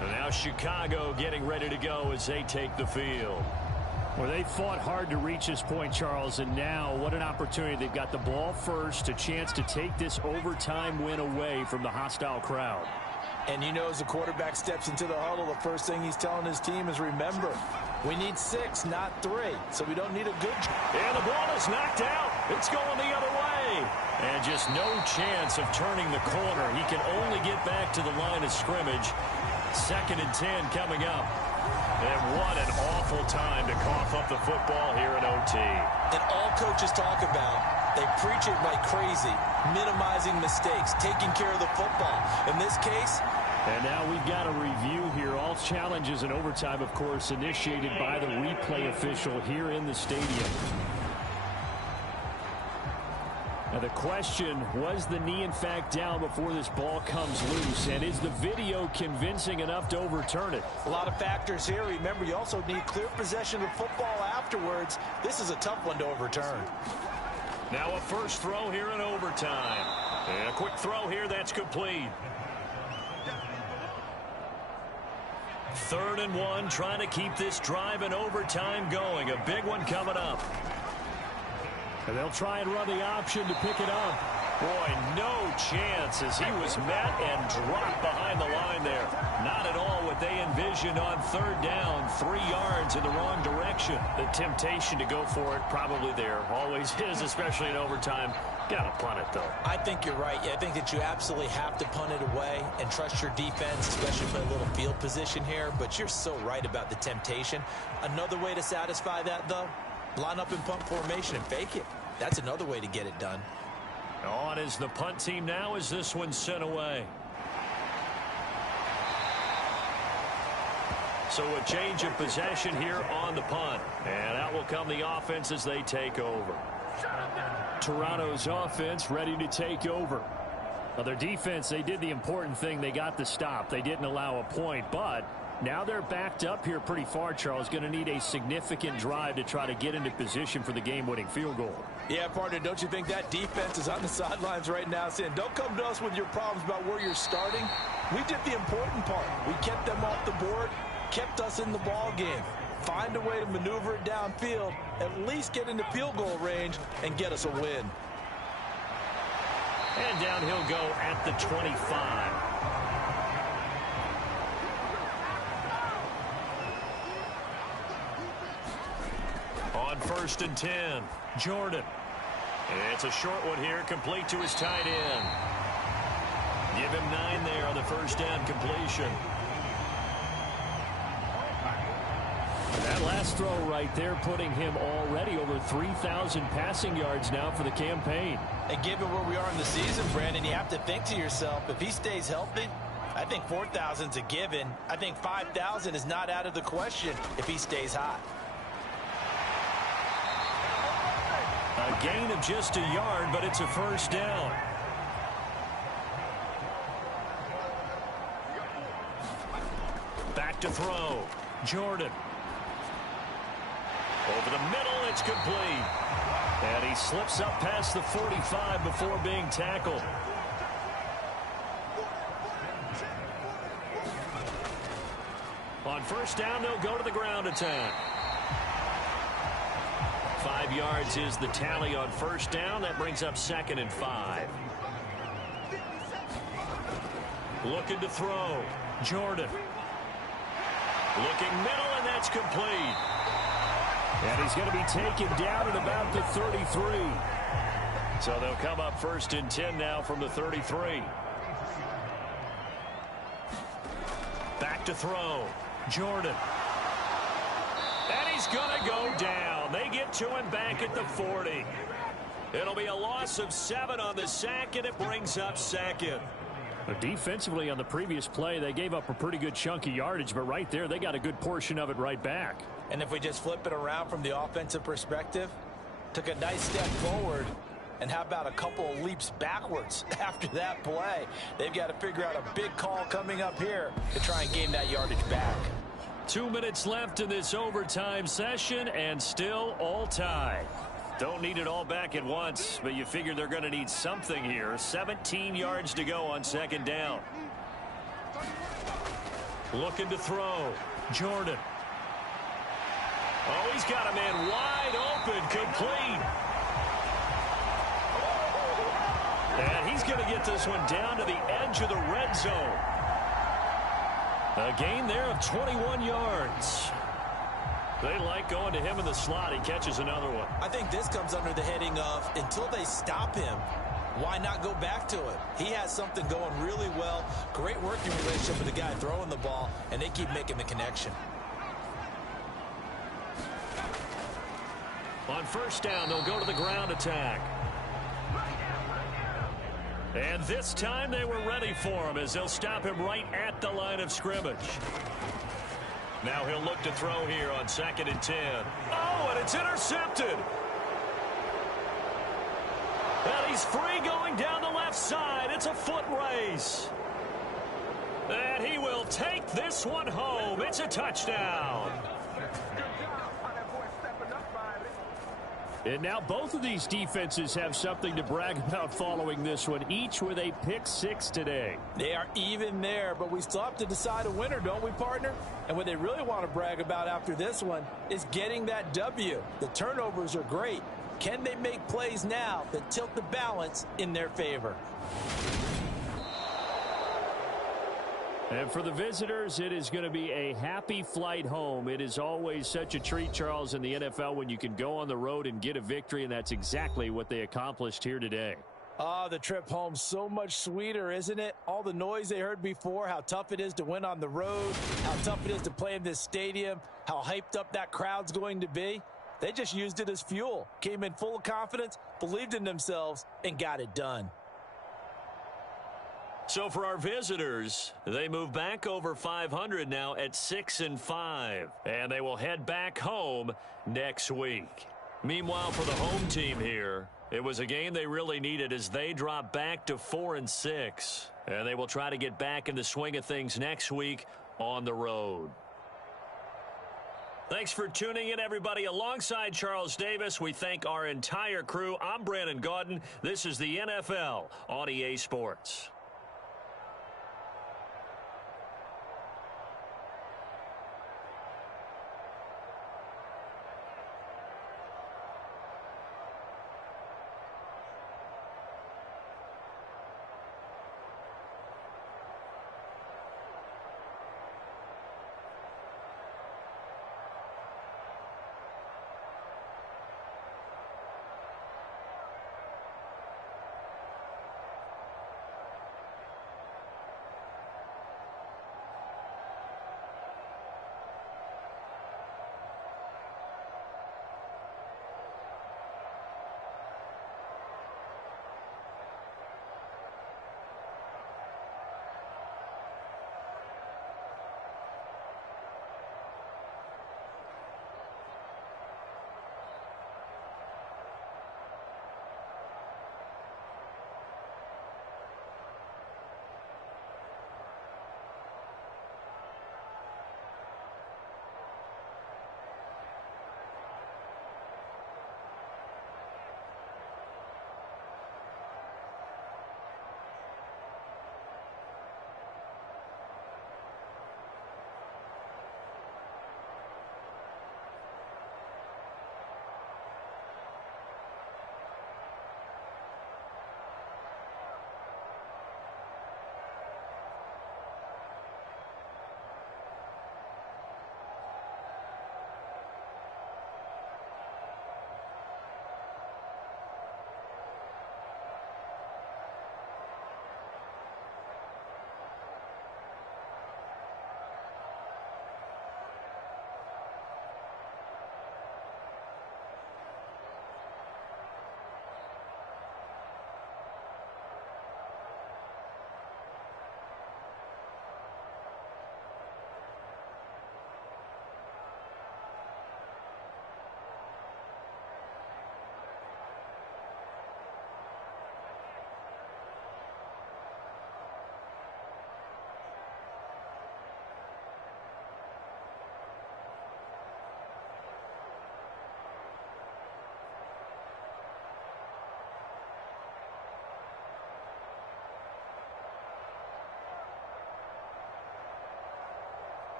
And now Chicago getting ready to go as they take the field. Well, they fought hard to reach this point, Charles, and now what an opportunity. They've got the ball first, a chance to take this overtime win away from the hostile crowd. And you know, as the quarterback steps into the huddle, the first thing he's telling his team is, remember, we need 6, not 3, so we don't need a good. And the ball is knocked out. It's going the other way. And just no chance of turning the corner. He can only get back to the line of scrimmage. 2nd and 10 coming up. And what an awful time to cough up the football here in OT. And all coaches talk about, they preach it like crazy, minimizing mistakes, taking care of the football. In this case. And now we've got a review here. All challenges in overtime, of course, initiated by the replay official here in the stadium. Now the question, was the knee in fact down before this ball comes loose? And is the video convincing enough to overturn it? A lot of factors here. Remember, you also need clear possession of football afterwards. This is a tough one to overturn. Now a first throw here in overtime. And a quick throw here, that's complete. 3rd and 1, trying to keep this drive in overtime going. A big one coming up. And they'll try and run the option to pick it up. Boy, no chance as he was met and dropped behind the line there. Not at all what they envisioned on 3rd down. 3 yards in the wrong direction. The temptation to go for it probably there. Always is, especially in overtime. Got to punt it, though. I think you're right. I think that you absolutely have to punt it away and trust your defense, especially for a little field position here. But you're so right about the temptation. Another way to satisfy that, though, line up in punt formation and fake it. That's another way to get it done. On is the punt team now as this one's sent away. So a change of possession here on the punt. And out will come the offense as they take over. Toronto's offense ready to take over. Now their defense, they did the important thing. They got the stop. They didn't allow a point, but now they're backed up here pretty far, Charles. Going to need a significant drive to try to get into position for the game-winning field goal. Yeah, partner, don't you think that defense is on the sidelines right now saying, don't come to us with your problems about where you're starting. We did the important part. We kept them off the board, kept us in the ball game. Find a way to maneuver it downfield, at least get into field goal range, and get us a win. And down he'll go at the 25. On 1st and 10, Jordan. It's a short one here, complete to his tight end. Give him 9 there on the first down completion. That last throw right there putting him already over 3,000 passing yards now for the campaign. And given where we are in the season, Brandon, you have to think to yourself, if he stays healthy, I think 4,000's a given. I think 5,000 is not out of the question if he stays hot. A gain of just a yard, but it's a first down. Back to throw. Jordan. Over the middle, it's complete. And he slips up past the 45 before being tackled. On first down, they'll go to the ground attack. 5 yards is the tally on first down. That brings up 2nd and 5. Looking to throw. Jordan. Looking middle, and that's complete. And he's going to be taken down at about the 33. So they'll come up 1st and 10 now from the 33. Back to throw. Jordan. And he's going to go down. They get to him back at the 40. It'll be a loss of 7 on the sack, and it brings up 2nd. Defensively on the previous play, they gave up a pretty good chunk of yardage, but right there, they got a good portion of it right back. And if we just flip it around from the offensive perspective, took a nice step forward, and how about a couple of leaps backwards after that play? They've got to figure out a big call coming up here to try and gain that yardage back. 2 minutes left in this overtime session, and still all tied. Don't need it all back at once, but you figure they're going to need something here. 17 yards to go on 2nd down. Looking to throw. Jordan. Oh, he's got a man wide open, complete. And he's going to get this one down to the edge of the red zone. A gain there of 21 yards. They like going to him in the slot. He catches another one. I think this comes under the heading of, until they stop him, why not go back to it? He has something going really well. Great working relationship with the guy throwing the ball, and they keep making the connection. On first down, they'll go to the ground attack. And this time they were ready for him as they'll stop him right at the line of scrimmage. Now he'll look to throw here on 2nd and 10. Oh, and it's intercepted. And he's free going down the left side. It's a foot race. And he will take this one home. It's a touchdown. And now both of these defenses have something to brag about following this one, each with a pick six today. They are even there, but we still have to decide a winner, don't we, partner? And what they really want to brag about after this one is getting that W. The turnovers are great. Can they make plays now that tilt the balance in their favor? And for the visitors, it is going to be a happy flight home. It is always such a treat, Charles, in the NFL when you can go on the road and get a victory, and that's exactly what they accomplished here today. The trip home so much sweeter, isn't it? All the noise they heard before, how tough it is to win on the road, how tough it is to play in this stadium, how hyped up that crowd's going to be. They just used it as fuel, came in full of confidence, believed in themselves, and got it done. So for our visitors, they move back over 500 now at 6-5, and they will head back home next week. Meanwhile, for the home team here, it was a game they really needed as they drop back to 4-6, and they will try to get back in the swing of things next week on the road. Thanks for tuning in, everybody. Alongside Charles Davis, we thank our entire crew. I'm Brandon Gaudin. This is the NFL on EA Sports.